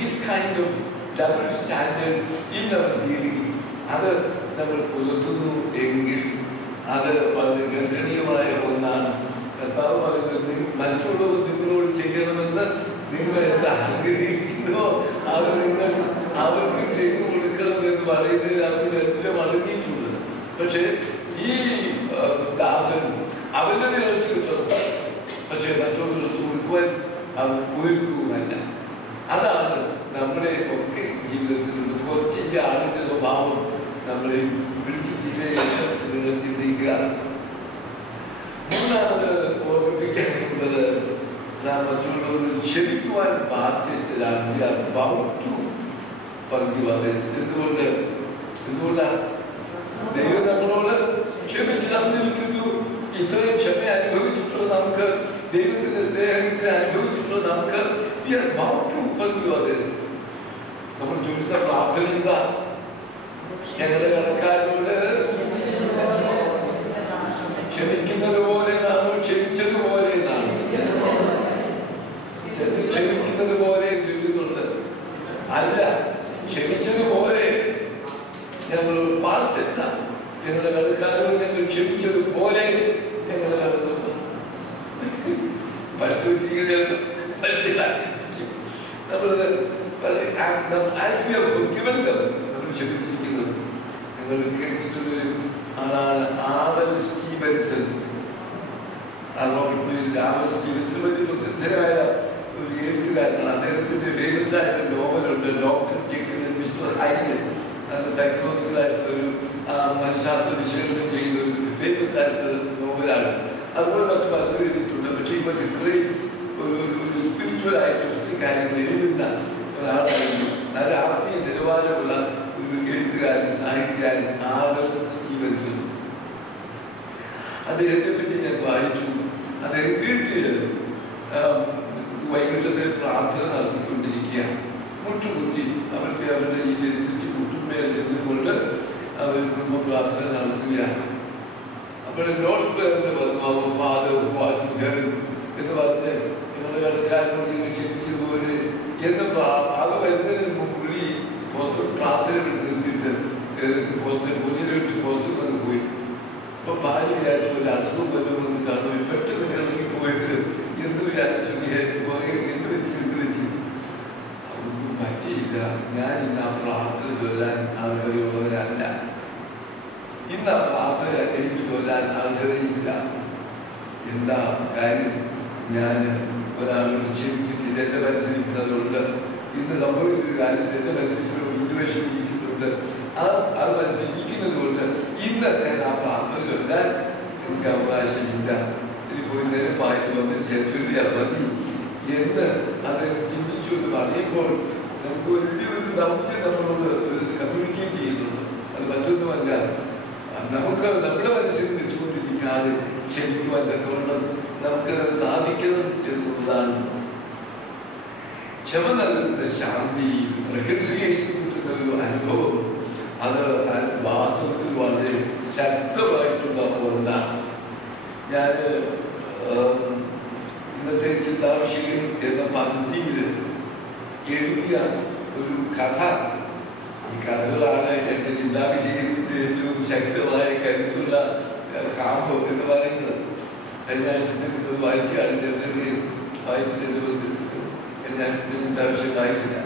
This kind of double standard in our dealings, അത് നമ്മൾ പുലർത്തുന്നു എങ്കിൽ അത് വളരെ ഗണ്യമായ ഒന്നാണ്. കർത്താവ് പറയുന്നത് മറ്റുള്ളവർ നിങ്ങളോട് ചെയ്യണമെന്ന് നിങ്ങൾ എന്താ ആഗ്രഹിക്കുന്നോ അത് നിങ്ങൾ അവർക്ക് ചെയ്തു കൊടുക്കണം എന്ന് പറയുന്നതിന് അതിനെല്ലാം അടങ്ങിയിട്ടുള്ളത്. പക്ഷെ ഈ ദാസൻ അവന്റെ നിലച്ചു കിട്ടുന്നു, പക്ഷെ മറ്റുള്ളവർക്ക് കൊടുക്കുവാൻ അവർ ഒരുക്കുമല്ല. അതാണ് നമ്മുടെ ഒക്കെ ജീവിതത്തിലുള്ള കുറച്ചിൻ്റെ ആളിന്റെ സ്വഭാവം നമ്മളെ പിടിച്ചു ചിന്തിക്കുക. മൂന്നാമത് ഓർമ്മിപ്പിക്കാനുള്ളത് നാം മറ്റുള്ളവരോട് ക്ഷമിക്കുവാൻ ബാധ്യസ്ഥരാണ്. എന്തുകൊണ്ടാണ് ദൈവം നമ്മളോട് ക്ഷമിച്ച് തന്നിരിക്കുന്നു. ഇത്രയും ക്ഷമ അനുഭവിച്ചിട്ടുള്ള നമുക്ക്, ദൈവത്തിന്റെ സ്നേഹത്തെ അനുഭവിച്ചിട്ടുള്ള നമുക്ക് നമ്മൾ ചൊല്ലുന്ന പ്രാർത്ഥന എന്താ? ഞങ്ങളുടെ കടക്കാരോട് ക്ഷമിക്കുന്നത് പോലെ നാം ക്ഷമിച്ചതുപോലെ ക്ഷമിക്കുന്നത് പോലെ ചൊല്ലുന്നുണ്ട്. അല്ല, ക്ഷമിച്ചതുപോലെ ഞങ്ങൾ പാസ്റ്റേഴ്സാണ്. ഞങ്ങളുടെ കടക്കാരോട് ഞങ്ങൾ ക്ഷമിച്ചതുപോലെ ഞങ്ങൾ കടന്നു പരിശോധിക്കുന്നത് നമ്മളത് നമ്മൾ ക്ഷമിച്ചിരിക്കുന്നു. നിങ്ങൾ കേട്ടിട്ടുള്ളൊരു ആളാണ് ആവൽ സ്റ്റീവൻസൺ. ആവൽ സ്റ്റീവൻസൺ വലിയ പ്രസിദ്ധരായ ഒരു എഴുത്തുകാരനാണ്. അദ്ദേഹത്തിന്റെ ഫേമസ് ആയിട്ട് നോവലുണ്ട് ഡോക്ടർ ജെക്കിൾ ആൻഡ് മിസ്റ്റർ ഹൈഡ്. സൈക്കോളജിക്കലായിട്ടുള്ള ഒരു മനഃശാസ്ത്ര വിശകലനം ചെയ്യുന്ന ഒരു ഫേമസ് ആയിട്ടുള്ള നോവലാണ്. അതുപോലെ മറ്റു പലരും എഴുതിയിട്ടുണ്ട്. പക്ഷേ ഈ പക്ഷേ ക്രേസ് ഒരു സ്പിരിച്വൽ ആയിട്ട് ഒത്തിരി കാര്യങ്ങൾ എഴുതുന്ന ഒരാളായിരുന്നു. നല്ല ആത്മീയ നിലവാരമുള്ള ഒരു എഴുത്തുകാരൻ, സാഹിത്യകാരൻ ആവൽ സ്റ്റീവൻസൺ. അദ്ദേഹത്തെ പറ്റി ഞാൻ വായിച്ചു. അദ്ദേഹം വീട്ടിൽ വൈകിട്ടത്തെ പ്രാർത്ഥന നടത്തിക്കൊണ്ടിരിക്കുക. മുട്ടുകുത്തി അവരുടെ രീതി അനുസരിച്ച് മുട്ടുമേൽ നിന്നുകൊണ്ട് അവർ കുടുംബ പ്രാർത്ഥന നടത്തുകയാണ്. അപ്പോൾ ലോർഡ് പ്രേയറിന്റെ ഫാദർ എന്ന് പറഞ്ഞ് നിങ്ങളുടെ കടക്കാരോട് നിങ്ങൾ ക്ഷമിച്ചതുപോലെ എന്ന് അത് വരുന്നതിന് പുള്ളി പുറത്ത് പ്രാർത്ഥന നിർത്തിയിട്ട് മുന്നിലോട്ട് പുറത്ത് വന്ന് പോയി. അപ്പൊ ഭാര്യയായിട്ട് ഒരു അസുഖം വല്ലതും കാണുമ്പോൾ പെട്ടെന്ന് ഇറങ്ങി പോയത് എന്ത് വിചാരിച്ചു പുറകെ എന്ത് വെച്ച് അതൊന്നും മാറ്റി നിവൃത്തിയില്ല. ഞാൻ ഇന്ന് ആ പ്രാർത്ഥന ചൊല്ലാൻ അർഹതയുള്ളവരല്ല. ഇന്ന് ആ പ്രാർത്ഥന എനിക്ക് ചൊല്ലാൻ അർഹതയില്ല. എന്താ കാര്യം? ഞാൻ ഒരാളോട് ക്ഷമിച്ചിട്ട് എന്നെ മത്സരിക്കുന്നതുകൊണ്ട്, ഇന്ന് സംഭവിച്ചൊരു കാര്യത്തിൽ എന്നെ മത്സരിച്ചൊരു ഇൻഡുവേഷൻ ഇരിക്കുന്നുണ്ട്. അത് മത്സരിക്കുന്നത് കൊണ്ട് ഇന്ന് ഞാൻ ആ പ്രാർത്ഥന ചൊല്ലാൻ എനിക്ക് അവകാശമില്ല. ഇനി പോയി നേരമായിട്ട് വന്ന് ചൊല്ലിയാൽ മതി എന്ന് അത് ചിന്തിച്ചു എന്ന് പറയുമ്പോൾ നമുക്ക് വലിയൊരു ദൗത്യം നമ്മളോട് കമ്മ്യൂണിക്കേറ്റ് ചെയ്യുന്നുണ്ട്. അത് മറ്റൊന്നുമല്ല, നമുക്ക് നമ്മുടെ മനസ്സിൽ വെച്ചുകൊണ്ടിരിക്കാതെ ക്ഷമിക്കുവാൻ തക്കവണ്ണം നമുക്കത് സാധിക്കണം എന്നുള്ളതാണ്. ക്ഷമ നൽകുന്ന ശാന്തി, റെക്കൺസിലിയേഷൻ കിട്ടുന്ന ഒരു അനുഭവം, അത് വാസ്തവത്തിൽ വളരെ ശക്തമായിട്ടുള്ള ഒന്നാണ്. ഞാൻ ഇന്നത്തെ ചിന്താവിഷയം എന്ന പന്തിയിൽ എഴുതിയ ഒരു കഥ, ഈ കഥകളാണ് എൻ്റെ ചിന്താവിഷയത്തിൻ്റെ ഏറ്റവും ശക്തമായ കരുത്തുള്ള കാമ്പ് എന്ന് പറയുന്നത്. കല്യാണത്തിന് വായിച്ച് കാണിച്ചത് വായിച്ചിട്ട് കല്യാണത്തിന് ചിന്താവിഷയം വായിച്ചില്ല,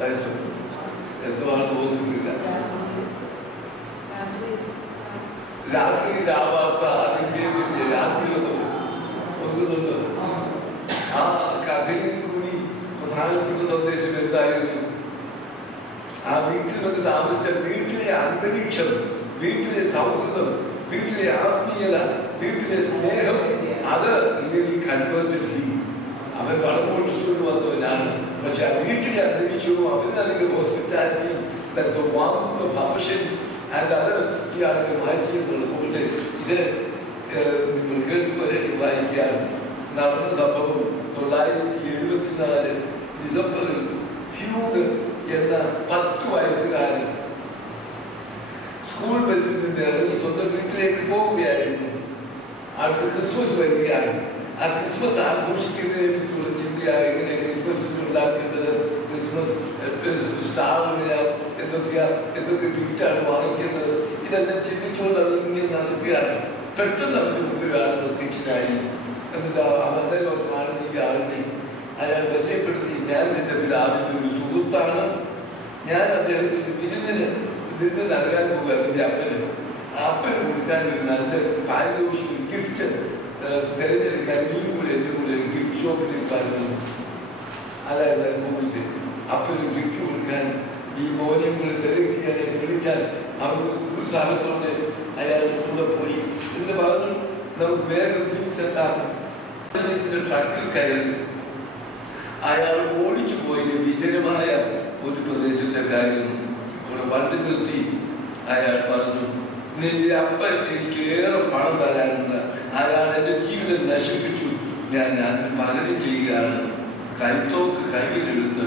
വായിച്ചു എന്തുമാണ് തോന്നുന്നില്ല. രാത്രി രാവാത്ത അതിജീവിച്ച് രാത്രിയൊന്നും ഒന്നുകൊണ്ട് ആ കഥയിൽ കൂടി പ്രധാനപ്പെട്ട സന്ദേശം എന്തായിരുന്നു? ആ വീട്ടിൽ വന്ന് താമസിച്ച വീട്ടിലെ അന്തരീക്ഷം, വീട്ടിലെ സൗഹൃദം, വീട്ടിലെ ആത്മീയത, വീട്ടിലെ സ്നേഹം, അത് ഇങ്ങനെ കൺവേർട്ടഡ് ചെയ്യും. അവൻ പണം മോഷ്ടിച്ചുകൊണ്ട് വന്നവനാണ്, പക്ഷെ ആ വീട്ടിലെ അന്തരീക്ഷവും അവന് നൽകിയ ഹോസ്പിറ്റാലിറ്റി, അത് ഇയാൾക്ക് മാറ്റിയെന്നുള്ളതുകൊണ്ട് ഇത് നിങ്ങൾ കേൾക്കുവരേക്ക് വായിക്കാൻ നടന്ന സംഭവം 1974 ഡിസംബറിൽ ഹ്യൂഗ് എന്ന 10 വയസ്സുകാരൻ സ്കൂൾ ബസ്സിൽ നിന്ന് ഇറങ്ങി സ്വന്തം വീട്ടിലേക്ക് പോവുകയായിരുന്നു. ആൾക്ക് ക്രിസ്മസ് വരികയാണ്. ആ ക്രിസ്മസ് ആഘോഷിക്കുന്നതിനെ പറ്റിയുള്ള ചിന്തയാണ്. എങ്ങനെ ക്രിസ്മസ് ഉണ്ടാക്കേണ്ടത്, ക്രിസ്മസ് സ്റ്റാറിന് എന്തൊക്കെ ഗിഫ്റ്റാണ് വാങ്ങിക്കേണ്ടത്, ഇതെല്ലാം ചിന്തിച്ചുകൊണ്ട് അവർ ഇങ്ങനെ നടക്കുകയാണ്. പെട്ടെന്ന് അവരുടെ മുമ്പിൽ കാണുന്ന പ്രത്യക്ഷനായി. എന്നിട്ട് അവരുടെ കാണുന്ന ഈ ആളിനെ അയാൾ പരിചയപ്പെടുത്തി, ഞാൻ നിന്റെ പിതാവിൻ്റെ ഒരു സുഹൃത്താണ്, ഞാൻ അദ്ദേഹത്തിന് വിരുന്നിന് നൽകാൻ പോകുക. അതിൻ്റെ അപ്പന് കൊടുക്കാൻ ഒരു നല്ല പാരിതോഷിക ഗിഫ്റ്റ് തിരഞ്ഞെടുക്കാൻ നീ കൂടെ എൻ്റെ കൂടെ ഗിഫ്റ്റ് ഷോപ്പിൽ പറഞ്ഞു. അതായത് പോയിട്ട് അപ്പന് ഗിഫ്റ്റ് കൊടുക്കാൻ ഈ മോനെയും കൂടെ സെലക്ട് ചെയ്യാനായിട്ട് വിളിച്ചാൽ അവർ ഉത്സാഹത്തോടെ അയാൾ കൂടെ പോയി. എന്ന് പറഞ്ഞു നമുക്ക് വേഗം തിരിച്ചെത്താം. ട്രക്കിൽ കയറി അയാൾ ഓടിച്ചു പോയി വിജനമായ ഒരു പ്രദേശത്തെ കാര്യം വണ്ടി നിർത്തി. അയാൾ പറഞ്ഞു, നിന്റെ അപ്പൻ എനിക്ക് ഏറെ പണം തരാനുണ്ട്, അയാൾ എൻ്റെ ജീവിതം നശിപ്പിച്ചു, ഞാൻ അതിന് പകരം ചെയ്യുകയാണ്. കൈത്തോക്ക് കയ്യിലെടുത്ത്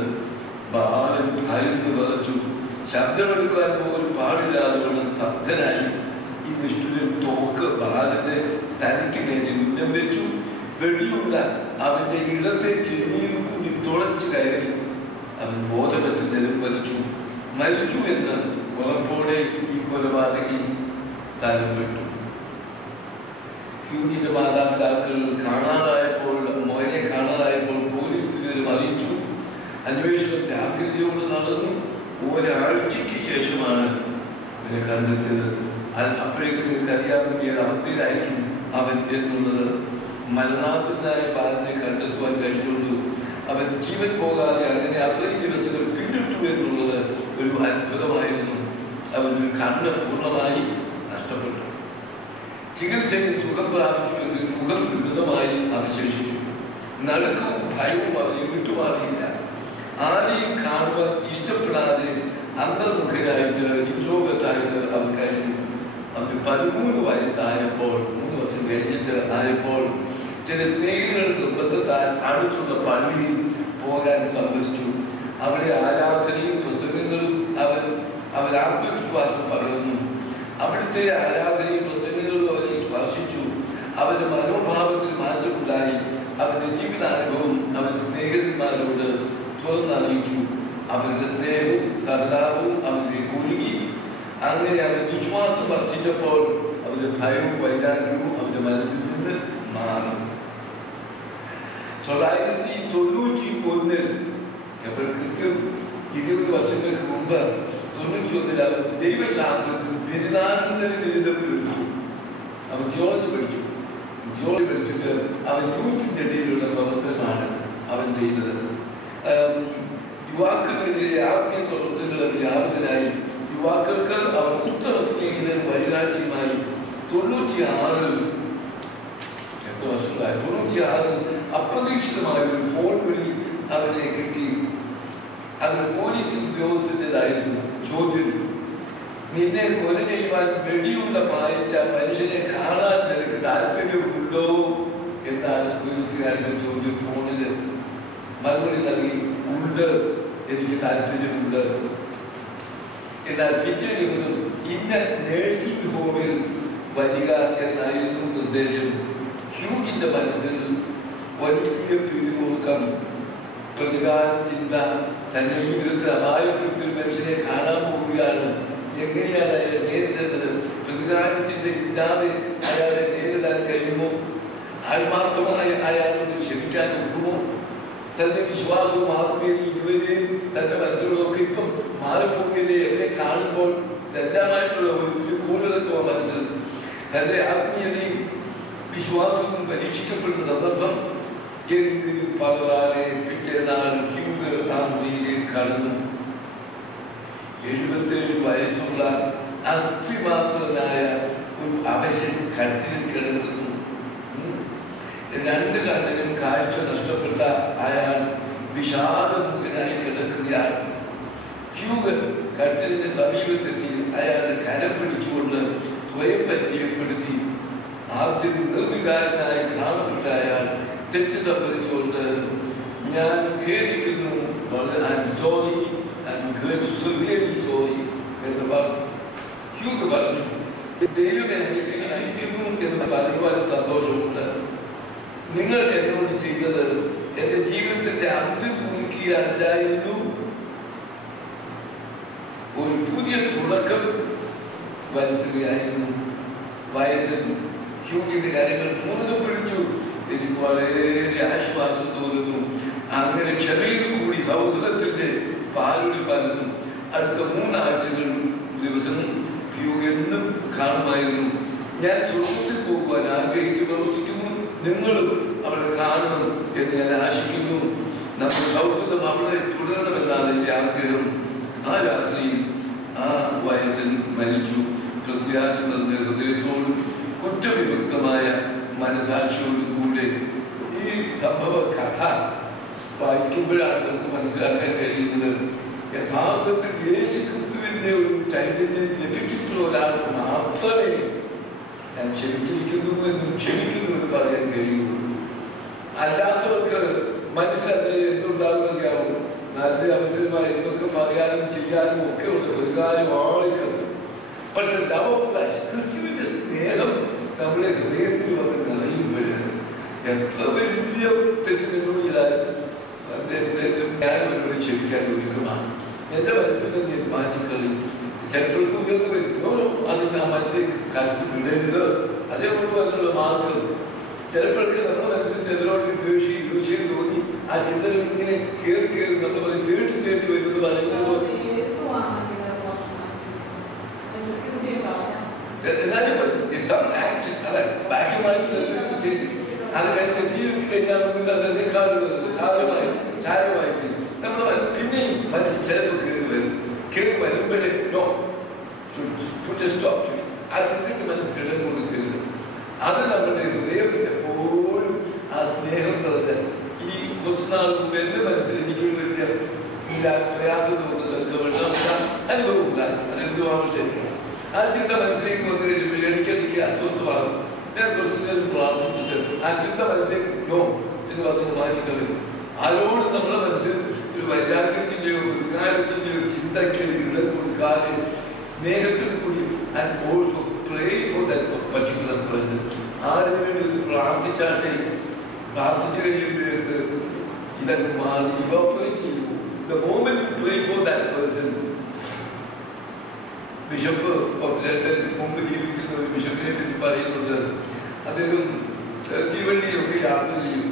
ബാലൻ ഭയന്ന് വിറച്ചു. ശബ്ദമെടുക്കാൻ പോലും പാടില്ലാതെ ശബ്ദനായി. ഈ നിഷ്ഠുരൻ തോക്ക് ബാലന്റെ തനിക്ക് നേരെ ഉന്നം വെച്ചു. വെടിയുള്ള അവന്റെ ഇടത്തെ ചെവിയിൽ കൂടി തുളച്ചു കയറി. അവൻ ബോധപറ്റി നിലം വലിച്ചു. മരിച്ചു എന്ന് ഉറപ്പോടെ ഈ കൊലപാതകി സ്ഥലം വിട്ടു. ഹ്യൂഗിന്റെ മാതാപിതാക്കൾ മോനെ കാണാതായപ്പോൾ പോലീസ് വിവരം അറിയിച്ചു. അന്വേഷണം ജാഗ്രതയോട് നടന്നു. ഒരാഴ്ചയ്ക്ക് ശേഷമാണ് അവനെ കണ്ടെത്തിയത്. അപ്പോഴേക്കും നിങ്ങൾക്ക് അറിയാവുന്ന ഏത് അവസ്ഥയിലായിരിക്കും അവൻ എന്നുള്ളത്. മരണാസനായ ബാലനെ കണ്ടെത്തുവാൻ കഴിഞ്ഞുള്ളൂ. അവൻ ജീവൻ പോകാതെ അങ്ങനെ അത്രയും ദിവസങ്ങൾ പിന്നിട്ടു എന്നുള്ളത് ഒരു അത്ഭുതമായിരുന്നു. അവനൊരു കണ്ണ് പൂർണ്ണമായി നഷ്ടപ്പെട്ടു. ചികിത്സയിൽ സുഖം പ്രാപിച്ചു എങ്കിൽ മുഖം ദൃഢമായി അവശേഷിച്ചു. നടുക്കവും ഭയവും അവനെ വിട്ടുമാറിയില്ല. ആരെയും കാണുവാൻ ഇഷ്ടപ്പെടാതെ അന്തർമുഖരായിട്ട് ഇൻട്രോവേർട്ടായിട്ട് അവൻ കഴിഞ്ഞു. അവന് 13 വയസ്സായപ്പോൾ, 3 വർഷം കഴിഞ്ഞിട്ട് ആയപ്പോൾ ചില സ്നേഹികളുടെ നിർബന്ധത്താൽ അടുത്തുള്ള പള്ളിയിൽ പോകാൻ സമ്മതിച്ചു. അവിടെ ആരാധനയും പ്രസംഗങ്ങളും അവൻ ആത്മവിശ്വാസം പകർന്നു. അവിടുത്തെ ആരാധനയും പ്രസംഗങ്ങളും അവനെ സ്പർശിച്ചു. അവന്റെ മനോഭാവത്തിൽ മാറ്റമുണ്ടായി. അവന്റെ ജീവിതാനുഭവം അവൻ സ്നേഹിതന്മാരോട് തുറന്നറിയിച്ചു. അവന്റെ സ്നേഹവും സഹതാപവും അവന്റെ കുലുങ്ങി. അങ്ങനെ അവൻ വിശ്വാസം വർദ്ധിച്ചപ്പോൾ അവന്റെ ഭയവും വൈരാഗ്യവും അവന്റെ മനസ്സിൽ നിന്ന് മാറി. 1991 അപ്പോൾ കൃത്യം 20 വർഷങ്ങൾക്ക് മുമ്പ് 91 അവൻ ദൈവശാസ്ത്രത്തിൽ ബിരുദാനന്തര ബിരുദം എടുത്തു. അവൻ ജിയോളജി പഠിച്ചു. ജിയോളജി പഠിച്ചിട്ട് അവൻ യൂത്തിൻ്റെ ഇടയിലുള്ള പ്രവർത്തനമാണ് അവൻ ചെയ്യുന്നത്. യുവാക്കളുടെ ആത്മീയ പ്രവർത്തനങ്ങൾ വ്യാപകനായി യുവാക്കൾക്ക് അവർ ഉത്തര സ്നേഹിതൻ വഴികാട്ടിയുമായി 96 അപ്രതീക്ഷിതമായ ഒരു ഫോൺ വിളി അവനെ കിട്ടി. അത് പോലീസ് ഉദ്യോഗസ്ഥൻ്റെതായിരുന്നു. ചോദ്യം: നിന്നെ കൊല ചെയ്യുവാൻ വെടിയുള്ള മായച്ച മനുഷ്യനെ കാണാൻ നിനക്ക് താല്പര്യമുണ്ടോ എന്നാണ് പോലീസുകാരുടെ ചോദ്യം. ഫോണിൽ മറുപടി നൽകി, ഉണ്ട്, എനിക്ക് താല്പര്യമുണ്ട്. എന്നാൽ പിറ്റേ ദിവസം ഇന്ന നേഴ്സിംഗ് ഹോമിൽ വരിക എന്നായിരുന്നു നിർദ്ദേശം. ഹ്യൂഗിന്റെ മനസ്സിൽ വലിയ പിരിമുറുക്കം, പ്രതികാര ചിന്ത. തന്റെ ജീവിതത്തിൽ അപായപ്പെടുത്തിയ മനുഷ്യനെ കാണാൻ പോവുകയാണ്. എങ്ങനെയാണ് അയാളെ നേരിടേണ്ടത്? പ്രതികാര ചിന്ത ഇല്ലാതെ അയാളെ നേരിടാൻ കഴിയുമോ? ആത്മാർത്ഥമായി അയാളോട് ക്ഷമിക്കാൻ ഒക്കുമോ? തന്റെ വിശ്വാസവും ആത്മീയതയും ഇതുവരെയും തന്റെ മനസ്സിലൊക്കെ ഇപ്പം മാറിപ്പോകില്ലേ? എന്നെ കാണുമ്പോൾ എല്ലാമായിട്ടുള്ള ഒരു കൂടുതലൊക്കെ മനസ്സിൽ തന്റെ ആത്മീയതയും വിശ്വാസവും പരീക്ഷിക്കപ്പെടുന്ന സന്ദർഭം എങ്കിലും പകരാതെ പിറ്റേന്നാൾ ഹ്യൂഗ് ആത്മീയതയിൽ കടന്നു. 77 വയസ്സുള്ള അസ്ഥിമാത്രനായ ഒരു അവശൻ കട്ടിലിൽ കിടക്കുന്നു. 2 കണ്ണിനും കാഴ്ച നഷ്ടപ്പെട്ട അയാൾ വിഷാദമുഖനായി കിടക്കുകയാണ്. ഹ്യൂഗ് കട്ടിലിന്റെ സമീപത്തെത്തി അയാളെ കരം പിടിച്ചുകൊണ്ട് സ്വയം പരിചയപ്പെടുത്തി. ആദ്യം നിർവികാരനായി കാണപ്പെട്ട അയാൾ തെറ്റ് സംഭവിച്ചുകൊണ്ട്, ഞാൻ ഖേദിക്കുന്നു, സോറി എന്ന് പറഞ്ഞു. ഹ്യൂഗ് പറഞ്ഞു, ദൈവം എന്നെ വിളിച്ചിരിക്കുന്നു എന്ന് പറയുവാൻ സന്തോഷമുണ്ട്. നിങ്ങൾ എന്നോട് ചെയ്തത് എന്റെ ജീവിതത്തിന്റെ അന്ത്യം കുറിക്കുകയല്ലായിരുന്നു, ഒരു പുതിയ തുടക്കം വരുത്തുകയായിരുന്നു. വയസ്സിൽ ഹ്യൂഗിന്റെ കാര്യങ്ങൾ മുറുകെ പിടിച്ചു. എനിക്ക് വളരെ ആശ്വാസം തോന്നുന്നു. അങ്ങനെ ക്ഷമയിൽ കൂടി സൗഹൃദത്തിന്റെ പാലൊളി പരന്നു. അടുത്ത 3 ആഴ്ചകൾ ദിവസം ഹ്യൂഗ് എന്നും കാണുമായിരുന്നു. ഞാൻ സ്വർഗത്തിൽ പോകുവാൻ ആഗ്രഹിച്ച് പ്രവർത്തിക്കുന്നു, നിങ്ങളും അവളെ കാണണം എന്ന് ഞാൻ ആശിക്കുന്നു. നമ്മുടെ സൗഹൃദം അവളെ തുടരണമെന്നാണ് എൻ്റെ ആഗ്രഹം. ആ രാത്രിയിൽ ആ വയസ്സിൽ മരിച്ചു. പ്രത്യാശ നിറഞ്ഞ ഹൃദയത്തോടും കുറ്റവിമുക്തമായ മനസാക്ഷിയോടും കൂടെ ഈ സംഭവ കഥ വായിക്കുമ്പോഴാണ് നമുക്ക് മനസ്സിലാക്കാൻ കഴിയുന്നത്. യഥാർത്ഥത്തിൽ യേശു ക്രിസ്തുവിന്റെ ഒരു ചൈതന്യം ലഭിച്ചിട്ടുള്ള ഒരാൾക്ക് മാത്രമേ ഞാൻ ക്ഷമിച്ചിരിക്കുന്നു എന്നും ക്ഷമിക്കുന്നു എന്ന് പറയാൻ കഴിയുള്ളൂ. അല്ലാത്തവർക്ക് മനസ്സിലാക്കാൻ എന്തുണ്ടാകുമെന്നറിയാവും. നല്ല അവസരമായി എന്തൊക്കെ പറയാനും ചെയ്യാനും ഒക്കെ ഉള്ള പ്രതികാരം ആളിക്കത്തും. പക്ഷെ ലവ് ഓഫ് ക്രൈസ്റ്റ്, ക്രിസ്തുവിന്റെ സ്നേഹം നമ്മുടെ ഹൃദയത്തിൽ വന്ന് നിറയുമ്പോൾ എത്ര വലിയ തെറ്റ് നിന്നോട് ചെയ്താലും ഞാൻ അവരോട് ക്ഷമിക്കാൻ ഒരുക്കമാണ്. എന്റെ മനസ്സിൽ ഞാൻ മാറ്റിക്കളയും. ചിലർക്ക് ഉയർന്നു വരുന്നോ അതിന് ആ മനസ്സിലേക്ക് കലത്ത് വിടരുത്, അതേപോലെ അതിനുള്ള മാർഗം. ചിലപ്പോഴൊക്കെ നമ്മുടെ മനസ്സിൽ ചിലരോട് ദേഷ്യം തോന്നി ആ ചിന്തകൾ ഇങ്ങനെ കയറി നമ്മൾ തേട്ടി വരുന്നത് പറയുന്നത് അത് കഴിഞ്ഞ് ജീവിച്ചു കഴിഞ്ഞാൽ അതിനേക്കാളും ചാരമായി നമ്മൾ പിന്നെയും മനസ്സിൽ ചിലപ്പോൾ കയറി വരുമ്പോഴേ ആ ചിന്തയ്ക്ക് മനസ്സിൽ ഇടം കൊടുക്കരുത്. അത് നമ്മുടെ ഹൃദയം എപ്പോഴും ആ സ്നേഹം നിറഞ്ഞ ഈ കുറച്ച് നാൾ മുമ്പ് എന്റെ മനസ്സിൽ എനിക്കൊരു വലിയ പ്രയാസം തോന്നുന്ന അനുഭവം ഉണ്ടായി. അതെന്തുവാണ് ആ ചിന്ത മനസ്സിലേക്ക് വന്നു കഴിയുമ്പോൾ ഇടയ്ക്കിടയ്ക്ക് അസ്വസ്ഥമാണ്. ഞാൻ കുറച്ചു നേരം പ്രാർത്ഥിച്ചിട്ട് ആ ചിന്ത മനസ്സിലേക്ക് നോ എന്ന് പറഞ്ഞ് മാറ്റിക്കളയും. ആരോടും നമ്മുടെ മനസ്സിൽ ഒരു വൈരാഗ്യത്തിന്റെയോ വികാരത്തിന്റെയോ ചിന്തയ്ക്ക് ഇടം കൊടുക്കാതെ സ്നേഹത്തിൽ കൂടി and also pray for that particular person. ആടിന് വേണ്ടി ഒന്ന് പ്രാർത്ഥിച്ചാട്ടെ. പ്രാർത്ഥിച്ചു കഴിയുമ്പോഴേക്ക് ഇതൊക്കെ മാറി ഇവാപ്പറേറ്റ് ചെയ്യും. The moment you pray for that person, bishop of London മുമ്പ് ജീവിച്ചിരുന്ന ഒരു ബിഷപ്പിനെ പറ്റി പറയുന്നുണ്ട്. അദ്ദേഹം തീവണ്ടിയിലൊക്കെ യാത്ര ചെയ്യും.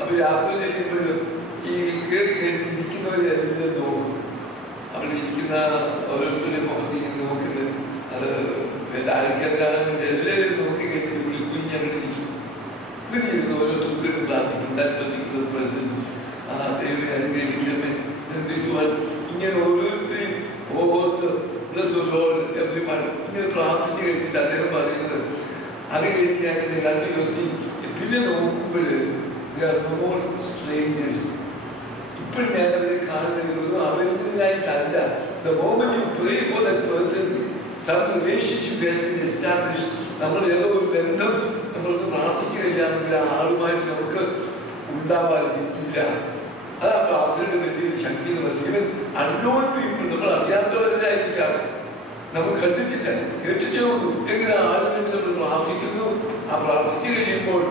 അപ്പൊ യാത്ര ചെയ്യുമ്പോൾ ഈ കയറി ഇരിക്കുന്നവരെല്ലാം നോക്കും. അവിടെ ഇരിക്കുന്ന ഓരോരുത്തരുടെ മുഖത്തേക്ക് നോക്കുന്നത് അത് ആരൊക്കെ കാണാൻ വേണ്ടി എല്ലാവരും നോക്കി കഴിഞ്ഞിട്ട് വിളിക്കും. ഞങ്ങൾ ഇരിക്കും. കുഞ്ഞിരുന്ന് ഓരോരുത്തർക്കും പ്രാർത്ഥിക്കും. പർട്ടിക്കുലർ പേഴ്സൺ ദൈവം അനുഗ്രഹിക്കണമേ. ഇങ്ങനെ ഓരോരുത്തരും ഇങ്ങനെ പ്രാർത്ഥിച്ച് കഴിഞ്ഞിട്ട് അദ്ദേഹം പറയുന്നത് അത് കഴിഞ്ഞ് ഞാൻ എൻ്റെ കണ്ടു യോസി പിന്നെ നോക്കുമ്പോൾ സ്ട്രേഞ്ചേഴ്സ്. ഇപ്പോഴും ഞാൻ അവരെ കാണുന്നത് അപരിചിതരായിട്ടല്ല. The moment you pray for that person, some relationship has been established. നമ്മൾ ഏതോ ഒരു ബന്ധം നമ്മൾക്ക് പ്രാർത്ഥിച്ചു കഴിഞ്ഞാൽ ആ ആളുമായിട്ട് നമുക്ക് ഉണ്ടാവാതിരിക്കില്ല. അതാ പ്രാർത്ഥനയുടെ വലിയൊരു ശക്തി എന്ന് പറയുന്നത്. ഈവൻ അൺനോൺ പീപ്പിൾ, നമ്മൾ അറിയാത്തവരായിരിക്കാം, നമുക്ക് കണ്ടിട്ടില്ല, കേട്ടിട്ടേ ഉള്ളൂ. എങ്ങനെ ആളിന് വേണ്ടി നമ്മൾ പ്രാർത്ഥിക്കുന്നു. ആ പ്രാർത്ഥിച്ചു കഴിയുമ്പോൾ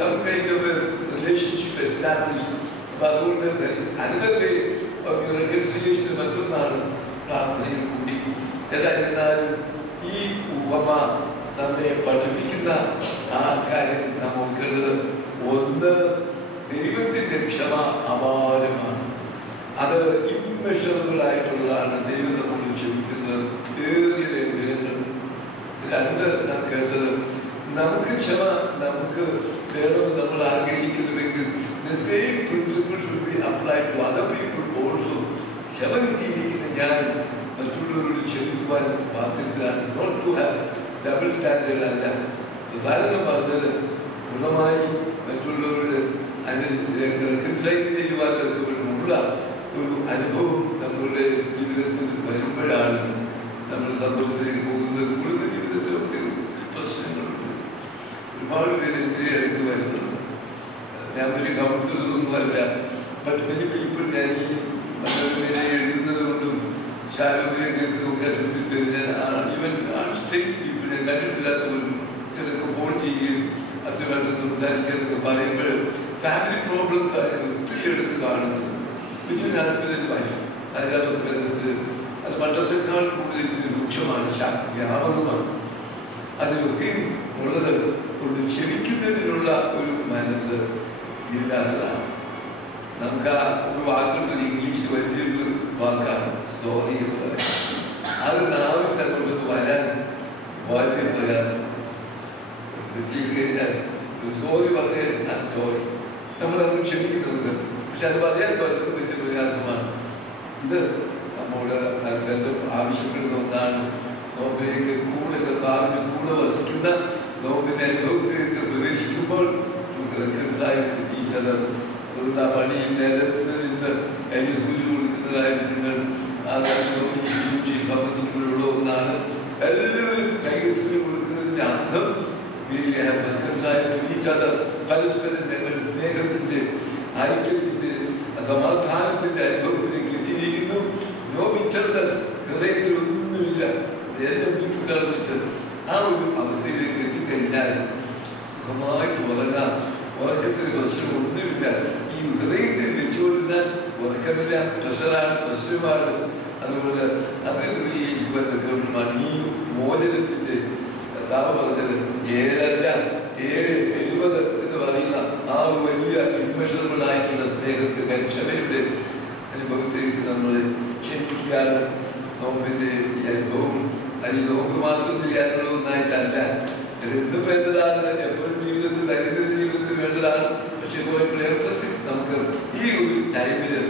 some kind of a relationship established. അപ്പൊ അതുകൊണ്ട് another way of reconciliation മറ്റൊന്നാണ് പ്രാർത്ഥനയിൽ കൂടി. ഏതായിരുന്നാലും ഈ ഉപമ നമ്മെ പഠിപ്പിക്കുന്ന ആ കാര്യം നമുക്കുള്ളത്, ഒന്ന്, ദൈവത്തിന്റെ ക്ഷമ അപാരമാണ്. അത് ഇമ്മെഷറബിൾ ആയിട്ടുള്ളതാണ്. ദൈവം നമ്മോട് ക്ഷമിക്കുന്നത് ഏറിയ ലംഘനങ്ങൾ. രണ്ട്, നാം കേട്ടത്, നമുക്ക് ക്ഷമ നമുക്ക് വേണമെന്ന് നമ്മൾ ആഗ്രഹിക്കുന്നുവെങ്കിൽ the same principle should be applied to other people also. ക്ഷമ കിട്ടിയിരിക്കുന്ന ഞാൻ മറ്റുള്ളവരോട് ക്ഷമിക്കുവാൻ ബാധ്യതയാണ്. Not to have double standard അല്ല. സാധനം പറഞ്ഞത് പൂർണ്ണമായി മറ്റുള്ളവരോട് റിക്കൺസൈൽ ചെയ്യുവാനുള്ള ഒരു അനുഭവം നമ്മുടെ ജീവിതത്തിൽ വരുമ്പോഴാണ് നമ്മൾ സന്തോഷത്തിലേക്ക് പോകുന്നത്. കുടുംബ ജീവിതത്തിലൊക്കെ പ്രശ്നങ്ങളുണ്ട്. ഒരുപാട് പേര് എൻ്റെ ഇടയ്ക്ക് വരുന്നുണ്ട്. ഞാൻ വലിയ കൗൺസിലറൊന്നും അല്ല. ബട്ട് വലിയ പീപ്പിൾ ഞാൻ ഈ പേരെ എഴുതുന്നത് കൊണ്ടും ശാലോകിലേക്ക് നോക്കാൻ ഈവൻ സ്റ്റേറ്റ് പീപ്പിൾ ഞാൻ കണ്ടിട്ടില്ലാത്തവരും ചിലർക്ക് ഫോൺ ചെയ്യുകയും അസുഖമായിട്ട് സംസാരിക്കാനൊക്കെ പറയുമ്പോൾ ഫാമിലി പ്രോബ്ലം കാര്യങ്ങൾ ഒത്തിരി എടുത്ത് കാണുന്നത്. ബിറ്റ്വീൻ ഹസ്ബൻഡ് ആൻഡ് വൈഫ്, അതായത് ബന്ധത്തിൽ അത് പണ്ടത്തെക്കാൾ കൂടുതൽ രൂക്ഷമാണ്, വ്യാപകമാണ്. അതിലൊക്കെ ഉള്ളത് കൊണ്ട് ക്ഷമിക്കുന്നതിനുള്ള ഒരു മനസ്സ് ഇല്ലാത്തതാണ്. നമുക്ക് ആ ഒരു വാക്കുണ്ട്, ഇംഗ്ലീഷ് വലിയൊരു വാക്കാണ് സോറി എന്ന് പറയുന്നത്. അത് നാവിൽ തന്നുള്ളത് വരാൻ വലിയ പ്രയാസം. ചെയ്ത് കഴിഞ്ഞാൽ സോറി പറഞ്ഞു കഴിഞ്ഞാൽ സോറി, നമ്മളത് ക്ഷമിക്കുന്നുണ്ട്. പക്ഷെ അത് പറയാൻ പറ്റുന്നത് വലിയ പ്രയാസമാണ്. ഇത് നമ്മുടെ ബന്ധം ആവശ്യപ്പെടുന്ന ഒന്നാണ്. നോമ്പിലേക്ക് കൂടെ താഴ്ന്ന് കൂടെ വസിക്കുന്ന നോമ്പിന്റെ അനുഭവത്തിലേക്ക് പ്രവേശിക്കുമ്പോൾ ടീച്ചർ അതുകൊണ്ട് ആ പണിയിൽ നേരത്തെ കഴിഞ്ഞ സൂചി കൊടുക്കുന്നതായിട്ട് നിങ്ങൾ സംബന്ധിക്കുമ്പോഴുള്ള ഒന്നാണ്. എല്ലാവരും കൈകൾ സൂചി കൊടുക്കുന്നതിന്റെ അർത്ഥം പരസ്പരം ഞങ്ങളുടെ സ്നേഹത്തിന്റെ, ഐക്യത്തിന്റെ, സമാധാനത്തിന്റെ അനുഭവത്തിലേക്ക് എത്തിയിരിക്കുന്നു. നോ ബിറ്റർനെസ്, ഹൃദയത്തിൽ ഒന്നുമില്ല, എല്ലാം നീക്കിക്കളഞ്ഞിട്ട് ആ ഒരു അവസ്ഥയിലേക്ക് എത്തിക്കഴിഞ്ഞാൽ സുഖമായിട്ട് ഉറങ്ങാം. ഉറക്കത്തിന് പ്രശ്നം ഒന്നുമില്ല. ഈ ഹൃദയത്തിൽ വെച്ചുകൊടുത്താൽ ഉറക്കമില്ല, പ്രഷറാണ്, പ്രശ്നമാണ്. അതുകൊണ്ട് അതിനെ ദൂരീകരിക്കുവാൻ ഈ മോചനത്തിന്റെ കർത്താവ് പറഞ്ഞത് 7 70 എന്ന് പറയുന്ന ആ വലിയ ഇൻവെഷറബിൾ ആയിട്ടുള്ള സ്നേഹത്തിന്റെ ക്ഷമയുടെ അനുഭവത്തിലേക്ക് നമ്മൾ ക്ഷമിക്കുകയാണ്. നോമ്പിന്റെ ഈ അനുഭവം അത് നോമ്പ് മാത്രം ചെയ്യാനുള്ള ഒന്നായിട്ടല്ല, എന്തും വേണ്ടതാണ്, എപ്പോഴും ജീവിതത്തിൽ ദൈനംദിന ജീവിതത്തിൽ വേണ്ടതാണ്. പക്ഷെ ഇപ്പോൾ എംഫസിസ് നമുക്ക് ഈ ഒരു ടൈമില്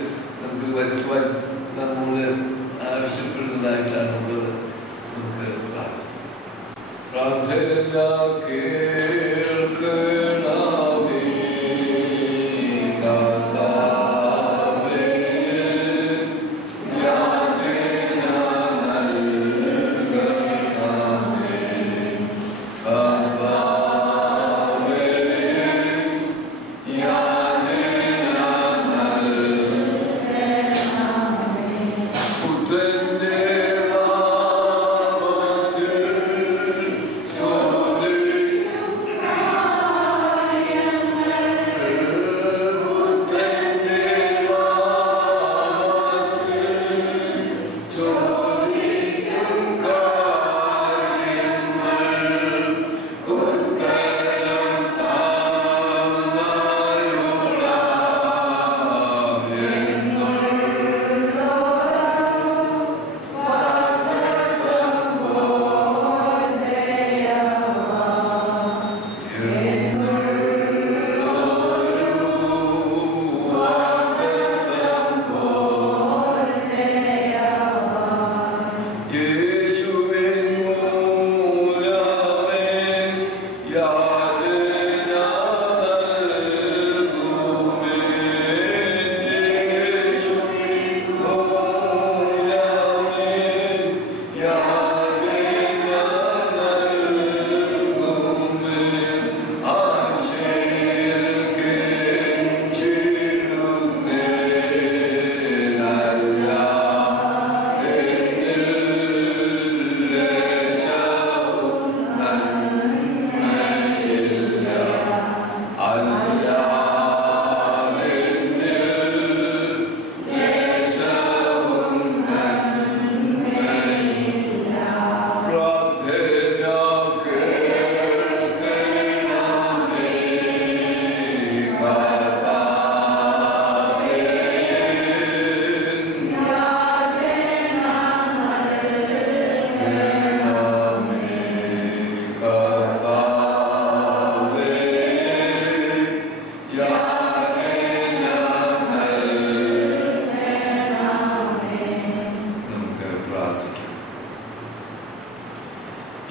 നമുക്ക് വരുത്തുവാൻ നമ്മൾ ആവശ്യപ്പെടുന്നതായിട്ടാണ് ഉള്ളത്. നമുക്ക് പ്രാർത്ഥന കേൾക്കണമേ പുത്രന്റെ നാമത്തിൽ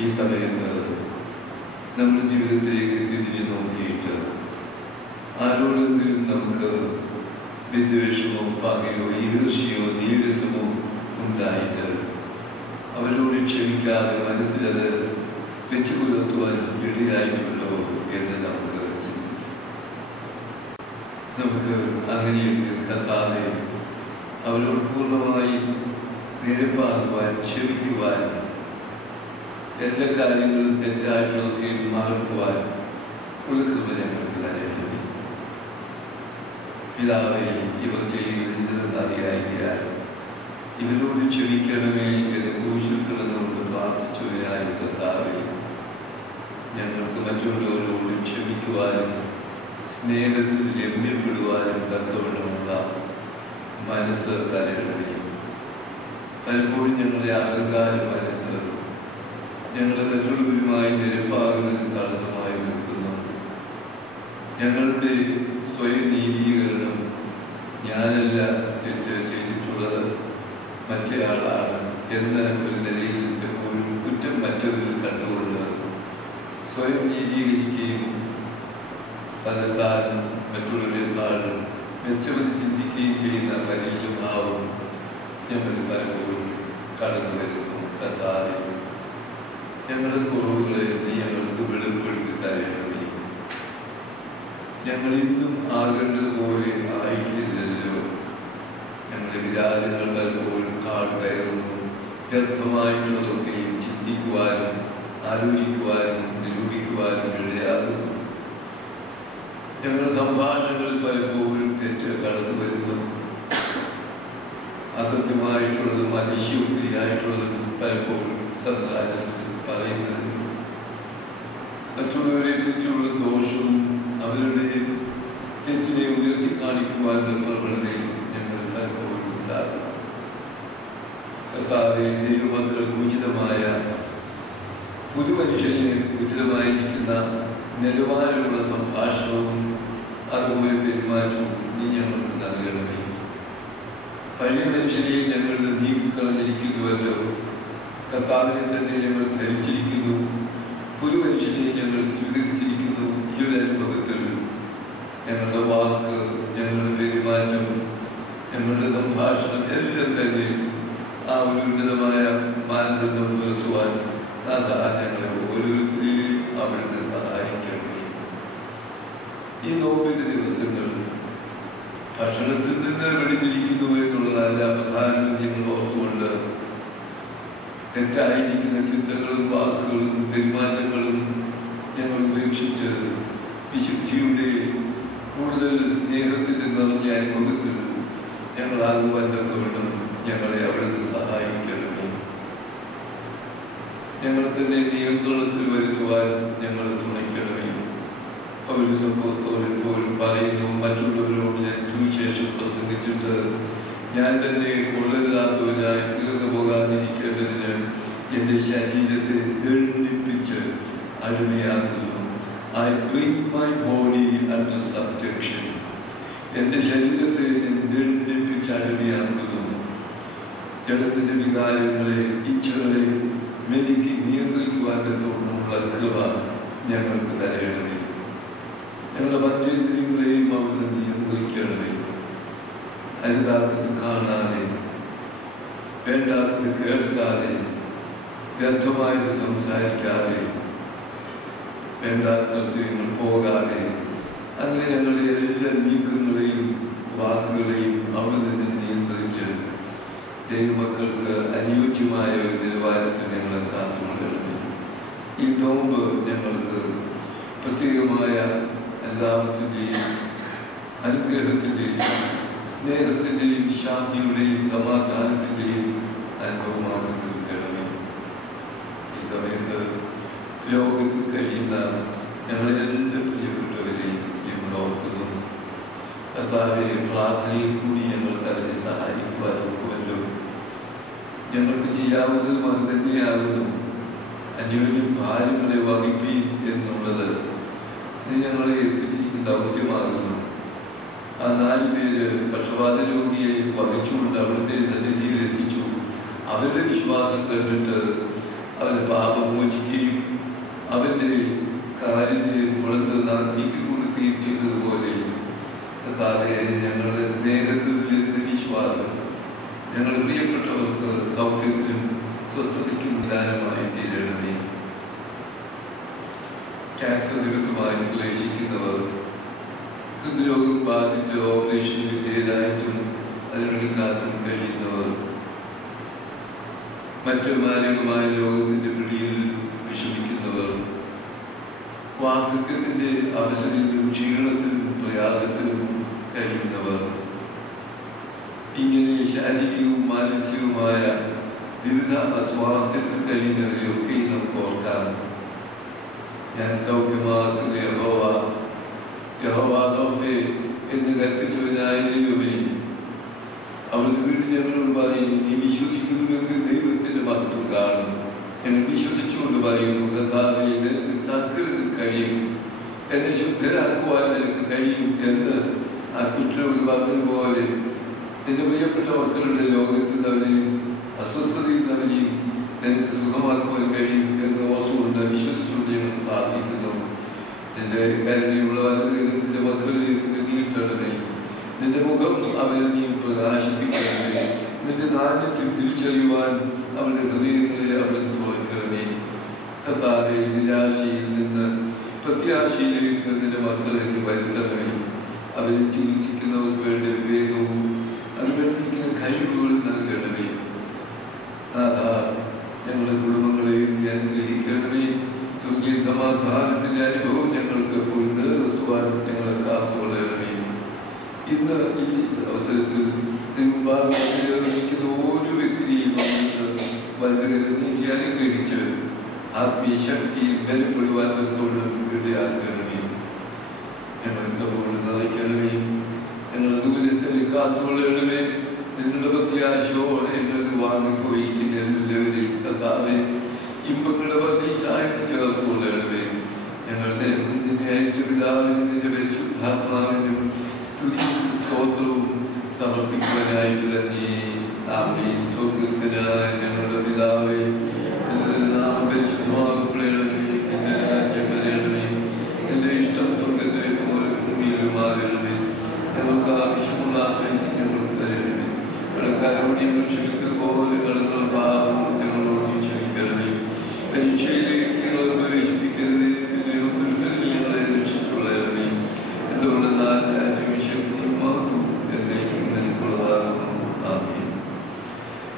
ഈ സമയത്ത് നമ്മുടെ ജീവിതത്തിലേക്ക് തിരിഞ്ഞു നോക്കിയിട്ട് ആരോടെങ്കിലും നമുക്ക് വിദ്വേഷമോ പകയോ ഈർഷ്യോ നീരസമോ ഉണ്ടായിട്ട് അവരോട് ക്ഷമിക്കാതെ മനസ്സിലത് വെച്ചു പുലർത്തുവാൻ ഇടയായിട്ടുണ്ടോ എന്ന് നമുക്ക് ചിന്തിക്കാം. നമുക്ക് അങ്ങനെയെങ്കിൽ കർത്താവെ അവരോട് പൂർണ്ണമായി നിരപ്പാകുവാൻ ക്ഷമിക്കുവാൻ എല്ലാ കാര്യങ്ങളും തെറ്റായിട്ടുള്ളതൊക്കെ മറക്കുവാൻ ഒരു കൃപ ഞങ്ങൾക്ക് തരേണ്ടത്. പിതാവേ, ഇവർ ചെയ്യുന്നതിന് അറിയായികയാൽ ഇവരോട് ക്ഷമിക്കണമേ എന്ന് ക്രൂശിൽ കിടന്നുകൊണ്ട് പ്രാർത്ഥിച്ചവരായ കർത്താവേ, ഞങ്ങൾക്ക് മറ്റുള്ളവരോട് ക്ഷമിക്കുവാനും സ്നേഹത്തിൽ രമ്യപ്പെടുവാനും തക്കവണ്ണമുള്ള മനസ്സ് തരേണ്ടവേ. പലപ്പോഴും ഞങ്ങളുടെ അഹങ്കാര മനസ്സ് ഞങ്ങളുടെ മറ്റുള്ളവരുമായി നിരപ്പാകുന്നതിന് തടസ്സമായി നിൽക്കുന്നു. ഞങ്ങളുടെ സ്വയം നീതീകരണം ഞാനല്ല തെറ്റ് ചെയ്തിട്ടുള്ളത്, മറ്റേയാളാണ് എന്ന ഒരു നിലയിൽ എപ്പോഴും കുറ്റം മറ്റൊരിൽ കണ്ടുകൊണ്ട് സ്വയം നീതീകരിക്കുകയും സ്ഥലത്താലും മറ്റുള്ളവരെക്കാളും മെച്ചവതി ചിന്തിക്കുകയും ചെയ്യുന്ന പരീക്ഷഭാവം ഞങ്ങൾ പലപ്പോഴും കടന്നു വരുന്നു. കർത്താവേ, ഞങ്ങളുടെ കുറവുകളെ നീ ഞങ്ങൾക്ക് വെളിപ്പെടുത്തി തരേണ്ടവേ. ഞങ്ങൾ ഇന്നും ആകേണ്ടതുപോലെ ആയിട്ടില്ലല്ലോ. ഞങ്ങളുടെ വിചാരങ്ങൾ പലപ്പോഴും കയറുന്നു. വ്യർത്ഥമായിട്ടുള്ളതൊക്കെയും ചിന്തിക്കുവാനും ആലോചിക്കുവാനും നിരൂപിക്കുവാനും ഇടയാകുന്നു. ഞങ്ങളുടെ സംഭാഷണങ്ങളിൽ പലപ്പോഴും തെറ്റ് കടന്നു വരുന്നു. അസത്യമായിട്ടുള്ളതും അതിശയോക്തിയായിട്ടുള്ളതും പലപ്പോഴും സംസാരത്തിൽ പറയുന്നത്, മറ്റുള്ളവരെ കുറിച്ചുള്ള ദോഷവും അവരുടെ തെറ്റിനെ ഉയർത്തി കാണിക്കുവാനുള്ള പ്രവണതയും ഞങ്ങൾ പലപ്പോഴും ഉണ്ടാകും. കർത്താവേ, ദൈവമക്കൾക്ക് ഉചിതമായ പുതുമനുഷ്യനെ ഉചിതമായിരിക്കുന്ന നിലവാരമുള്ള സംഭാഷണവും അതുപോലെ പെരുമാറ്റവും നീ ഞങ്ങൾക്ക് നൽകണമേ. പഴയ മനുഷ്യനെ ഞങ്ങൾ നീക്കിക്കളഞ്ഞിരിക്കുന്നുവല്ലോ. കർത്താവിനെ തന്നെ ഞങ്ങൾ ധരിച്ചിരിക്കുന്നു. പുതുമനുഷ്യനെ ഞങ്ങൾ സ്വീകരിച്ചിരിക്കുന്നു. ഈ ഒരു അനുഭവത്തിൽ ഞങ്ങളുടെ വാക്ക്, ഞങ്ങളുടെ പെരുമാറ്റം, ഞങ്ങളുടെ സംഭാഷണം എല്ലാം തന്നെ ആ ഒരു ഉന്നതമായ മാനദണ്ഡം പുലർത്തുവാൻ ഞങ്ങളെ ഓരോരുത്തരെയും അവിടുന്ന് സഹായിക്കണമേ. ഈ നോമ്പിന്റെ ദിവസങ്ങൾ ഭക്ഷണത്തിൽ നിന്ന് വെളിഞ്ഞിരിക്കുന്നു എന്നുള്ളതല്ല പ്രധാനം. ഞങ്ങൾ ഓർത്തുകൊണ്ട് തെറ്റായിരിക്കുന്ന ചിന്തകളും വാക്കുകളും പെരുമാറ്റങ്ങളും ഞങ്ങൾ ഉപേക്ഷിച്ച് വിശുദ്ധിയുടെ കൂടുതൽ സ്നേഹത്തിന്റെ നിറഞ്ഞ അനുഭവത്തിൽ ഞങ്ങളാകുവാൻ തക്കവണ്ണം ഞങ്ങളെ അവിടുന്ന് സഹായിക്കണമേ. ഞങ്ങളെ തന്നെ നിയന്ത്രണത്തിൽ വരുത്തുവാൻ ഞങ്ങളെ തുണയ്ക്കണമേ. പൗലോസ് പോലും പറയുന്നു, മറ്റുള്ളവരോട് ഞാൻ സുവിശേഷം പ്രസംഗിച്ചിട്ട് ഞാൻ തന്നെ കൊള്ളരുതാത്തവനായി തീർന്നു പോകാതിരിക്കേണ്ടതിന് എൻ്റെ ശരീരത്തെ ദണ്ഡിപ്പിച്ച് അടിമയാക്കുന്നു. I bring my body under subjection. എൻ്റെ ശരീരത്തെ ഞാൻ ദണ്ഡിപ്പിച്ച് അടിമയാക്കുന്നു. ജഡത്തിൻ്റെ വികാരങ്ങളെ, ഇച്ഛകളെ മെരുക്കി നിയന്ത്രിക്കുവാൻ തക്കവണ്ണമുള്ള കൃപ ഞങ്ങൾക്ക് തരയണമേ. ഞങ്ങളുടെ പഞ്ചേന്ദ്രിയങ്ങളെയും അവിടുന്ന് നിയന്ത്രിക്കണമേ. അരുതാത്തത് കാണാതെ, വേണ്ടാത്തത് കേൾക്കാതെ, വ്യർത്ഥമായത് സംസാരിക്കാതെ, വേണ്ടാത്തത് പോകാതെ, അങ്ങനെ ഞങ്ങളുടെ എല്ലാ നീക്കങ്ങളെയും വാക്കുകളെയും അവിടുന്ന് നിയന്ത്രിച്ച് ദൈവമക്കൾക്ക് അനുയോജ്യമായ ഒരു നിലവാരത്തിൽ ഞങ്ങളെ കാത്തുകൊള്ളണമേ. ഈ നോമ്പ് ഞങ്ങൾക്ക് പ്രത്യേകമായ എല്ലാത്തിൻ്റെയും അനുഗ്രഹത്തിൻ്റെയും സ്നേഹത്തിൻ്റെയും ശാന്തിയുടെയും സമാധാനത്തിൻ്റെയും അനുഭവമാക്കി തീർക്കണമേ. ഈ സമയത്ത് ലോകത്തിൽ കഴിയുന്ന ഞങ്ങളെ എല്ലാ പ്രിയപ്പെട്ടവരെയും ഞങ്ങൾ ഓർക്കുന്നു. കർത്താവെ, പ്രാർത്ഥനയിൽ കൂടി ഞങ്ങൾക്ക് അതിനെ സഹായിക്കുവാൻ ഒക്കുമല്ലോ. ഞങ്ങൾക്ക് ചെയ്യാവുന്നതും അത് തന്നെയാകുന്നു. അന്യോന്യം ഭാരങ്ങളെ വഹിപ്പി എന്നുള്ളത് ഇത് ഞങ്ങളെ ഏൽപ്പിച്ചിരിക്കുന്ന ദൗത്യമാകുന്നു. ആ 4 പേര് പക്ഷപാത രോഗിയെ വഹിച്ചുകൊണ്ട് അവിടുത്തെ സന്നിധിയിൽ എത്തിച്ചു. അവരുടെ വിശ്വാസം കണ്ടിട്ട് അവൻ്റെ പാപം മോചിക്കുകയും അവൻ്റെ കാലിൻ്റെ മുളന്ത് നീക്കി കൊടുക്കുകയും ചെയ്തതുപോലെ കർത്താവേ, ഞങ്ങളുടെ സ്നേഹത്തിൻ്റെ വിശ്വാസം ഞങ്ങളുടെ പ്രിയപ്പെട്ടവർക്ക് സൗഖ്യത്തിനും സ്വസ്ഥതയ്ക്കും നിദാനമായി തീരണമേ. ക്യാൻസർ നിമിത്തമായി ക്ലേശിക്കുന്നവർ, ഹൃദ്രോഗം ബാധിച്ച് ഓപ്പറേഷൻ വിധേയരായിട്ടും അതിനുള്ളിൽ കാത്തും കഴിയുന്നവർ, മറ്റു മാരകമായ രോഗത്തിന്റെ പിടിയിൽ വിഷമിക്കുന്നവർ, വാർദ്ധക്യത്തിന്റെ അവസരത്തിലും ക്ഷീണത്തിലും പ്രയാസത്തിലും കഴിയുന്നവർ, ഇങ്ങനെ ശാരീരികവും മാനസികവുമായ വിവിധ അസ്വാസ്ഥ്യത്തിൽ കഴിയുന്നവരെയൊക്കെ നമുക്ക് ഓർക്കാം. ഞാൻ സൗഖ്യമാക്കുന്ന യഹോവ റോഫേ എന്ന് കൽപ്പിച്ചവനായ ദൈവമേ, അവളുടെ വീട് ഞങ്ങളോട് പറയും, നീ വിശ്വസിക്കുന്നുവെങ്കിൽ ദൈവത്തിന്റെ മഹത്വം കാണും. എന്നെ വിശ്വസിച്ചുകൊണ്ട് പറയുന്നു, കർത്താവേ, നിനക്ക് സകലതും കഴിയും, എന്നെ ശുദ്ധരാക്കുവാൻ നിനക്ക് കഴിയും എന്ന് ആ കുട്ടിയോട് പറഞ്ഞതുപോലെ നിന്റെ പ്രിയപ്പെട്ട മക്കളുടെ രോഗത്തിൽ നിന്നവരെയും അസ്വസ്ഥതയിൽ നിന്നവരെയും നിനക്ക് സുഖമാക്കുവാൻ കഴിയും എന്ന് ഓർത്തുകൊണ്ട് വിശ്വസിച്ചുകൊണ്ട് ഞങ്ങൾ പ്രാർത്ഥിക്കുന്നു. നിന്റെ കരുണയുള്ള വലതുകരം നിന്റെ മക്കളിലേക്ക് നീട്ടണമേ. നിന്റെ മുഖം അവരെ നീ പ്രകാശിപ്പിക്കണമേ. നിന്റെ സാന്നിധ്യം തിരിച്ചറിയുവാൻ അവരുടെ ഹൃദയങ്ങളെ അവരെ തുറക്കണമേ. കർത്താവേ, നിരാശയിൽ നിന്ന് പ്രത്യാശയിലേക്ക് നിന്റെ മക്കളെ നീ വരുത്തണമേ. അവരെ ചികിത്സിക്കുന്നവർക്ക് വേണ്ട വിവേകവും അതുവേണ്ടിയിരിക്കുന്ന കഴിവുകളും നൽകണമേ. നാഥ, ഞങ്ങളുടെ കുടുംബങ്ങളെയും നീ അനുഗ്രഹിക്കണമേ. സ്വർഗീയ സമാധാനത്തിന്റെ അനുഭവം ഞങ്ങൾക്ക് എപ്പോഴും നിലനിർത്തുവാൻ ഞങ്ങളെ കാത്തുകൊള്ളണമേ. ഇന്ന് ഈ അവസരത്തിൽ നിർമ്മിക്കുന്ന ഓരോ വ്യക്തിയെയും വലുതുകരം നീട്ടി അനുഗ്രഹിച്ച് ആത്മീയ ശക്തിയിൽ ബലപ്പെടുവാൻ ഇടയാക്കണമേ. ഞങ്ങൾക്ക് എപ്പോഴും നിറയ്ക്കണമേ. ഞങ്ങളുടെ ദൂരസ്ഥനെ കാത്തുകൊള്ളണമേ. നിങ്ങളുടെ പ്രത്യാശയോടെ ഞങ്ങൾക്ക് വാങ്ങിപ്പോയിരിക്കുന്ന എല്ലാവരെയും കർത്താവേ, ഇമ്പങ്ങളുടെ വർദ്ധീസായിട്ട് ചേർത്തുകൊള്ളണമേ. ഞങ്ങൾ നിന്നെ അയച്ച പിതാവിനും നിന്റെ പരിശുദ്ധാത്മാവിനും സ്തുതിയും സ്തോത്രവും സമർപ്പിക്കുവാനായിട്ട് തന്നെ. ആമേൻ. സ്വർഗ്ഗസ്ഥനായ ഞങ്ങളുടെ പിതാവേ, നിന്റെ നാമം പരിശുദ്ധമാക്കപ്പെടണമേ. നിന്റെ രാജ്യം വരണമേ. നിന്റെ ഇഷ്ടം സ്വർഗ്ഗത്തിലെ പോലെ ഭൂമിയിലുമാകണമേ. ഞങ്ങൾക്ക് ആവശ്യമുള്ള ഞങ്ങൾക്ക് തരണമേ. കടക്കാരോട് ഞങ്ങൾ ക്ഷമിച്ചതുപോലെ കടങ്ങൾ പാപം ഞങ്ങളോട് ക്ഷമിക്കണമേ. പരീക്ഷയിലേക്ക് ഞങ്ങൾ പ്രവേശിപ്പിക്കരുതേ. ദുഷ്ടനിൽ ഞങ്ങളെ രക്ഷിച്ചുകൊള്ളണമേ. എന്തുകൊണ്ടെന്നാൽ രാജ്യവും ശക്തിയും മഹത്വവും എന്നേക്കും നിനക്കുള്ളതാകുന്നു. ആമേൻ.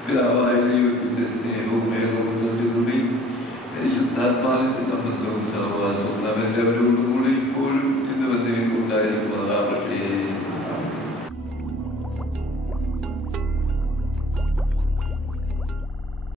പിതാവായ ദൈവത്തിന്റെ സ്നേഹവും മേഘവും തന്റെ കൃപയും പരിശുദ്ധാത്മാവിന്റെ സംബന്ധവും സഹവാസവും നാം എല്ലാവരോടും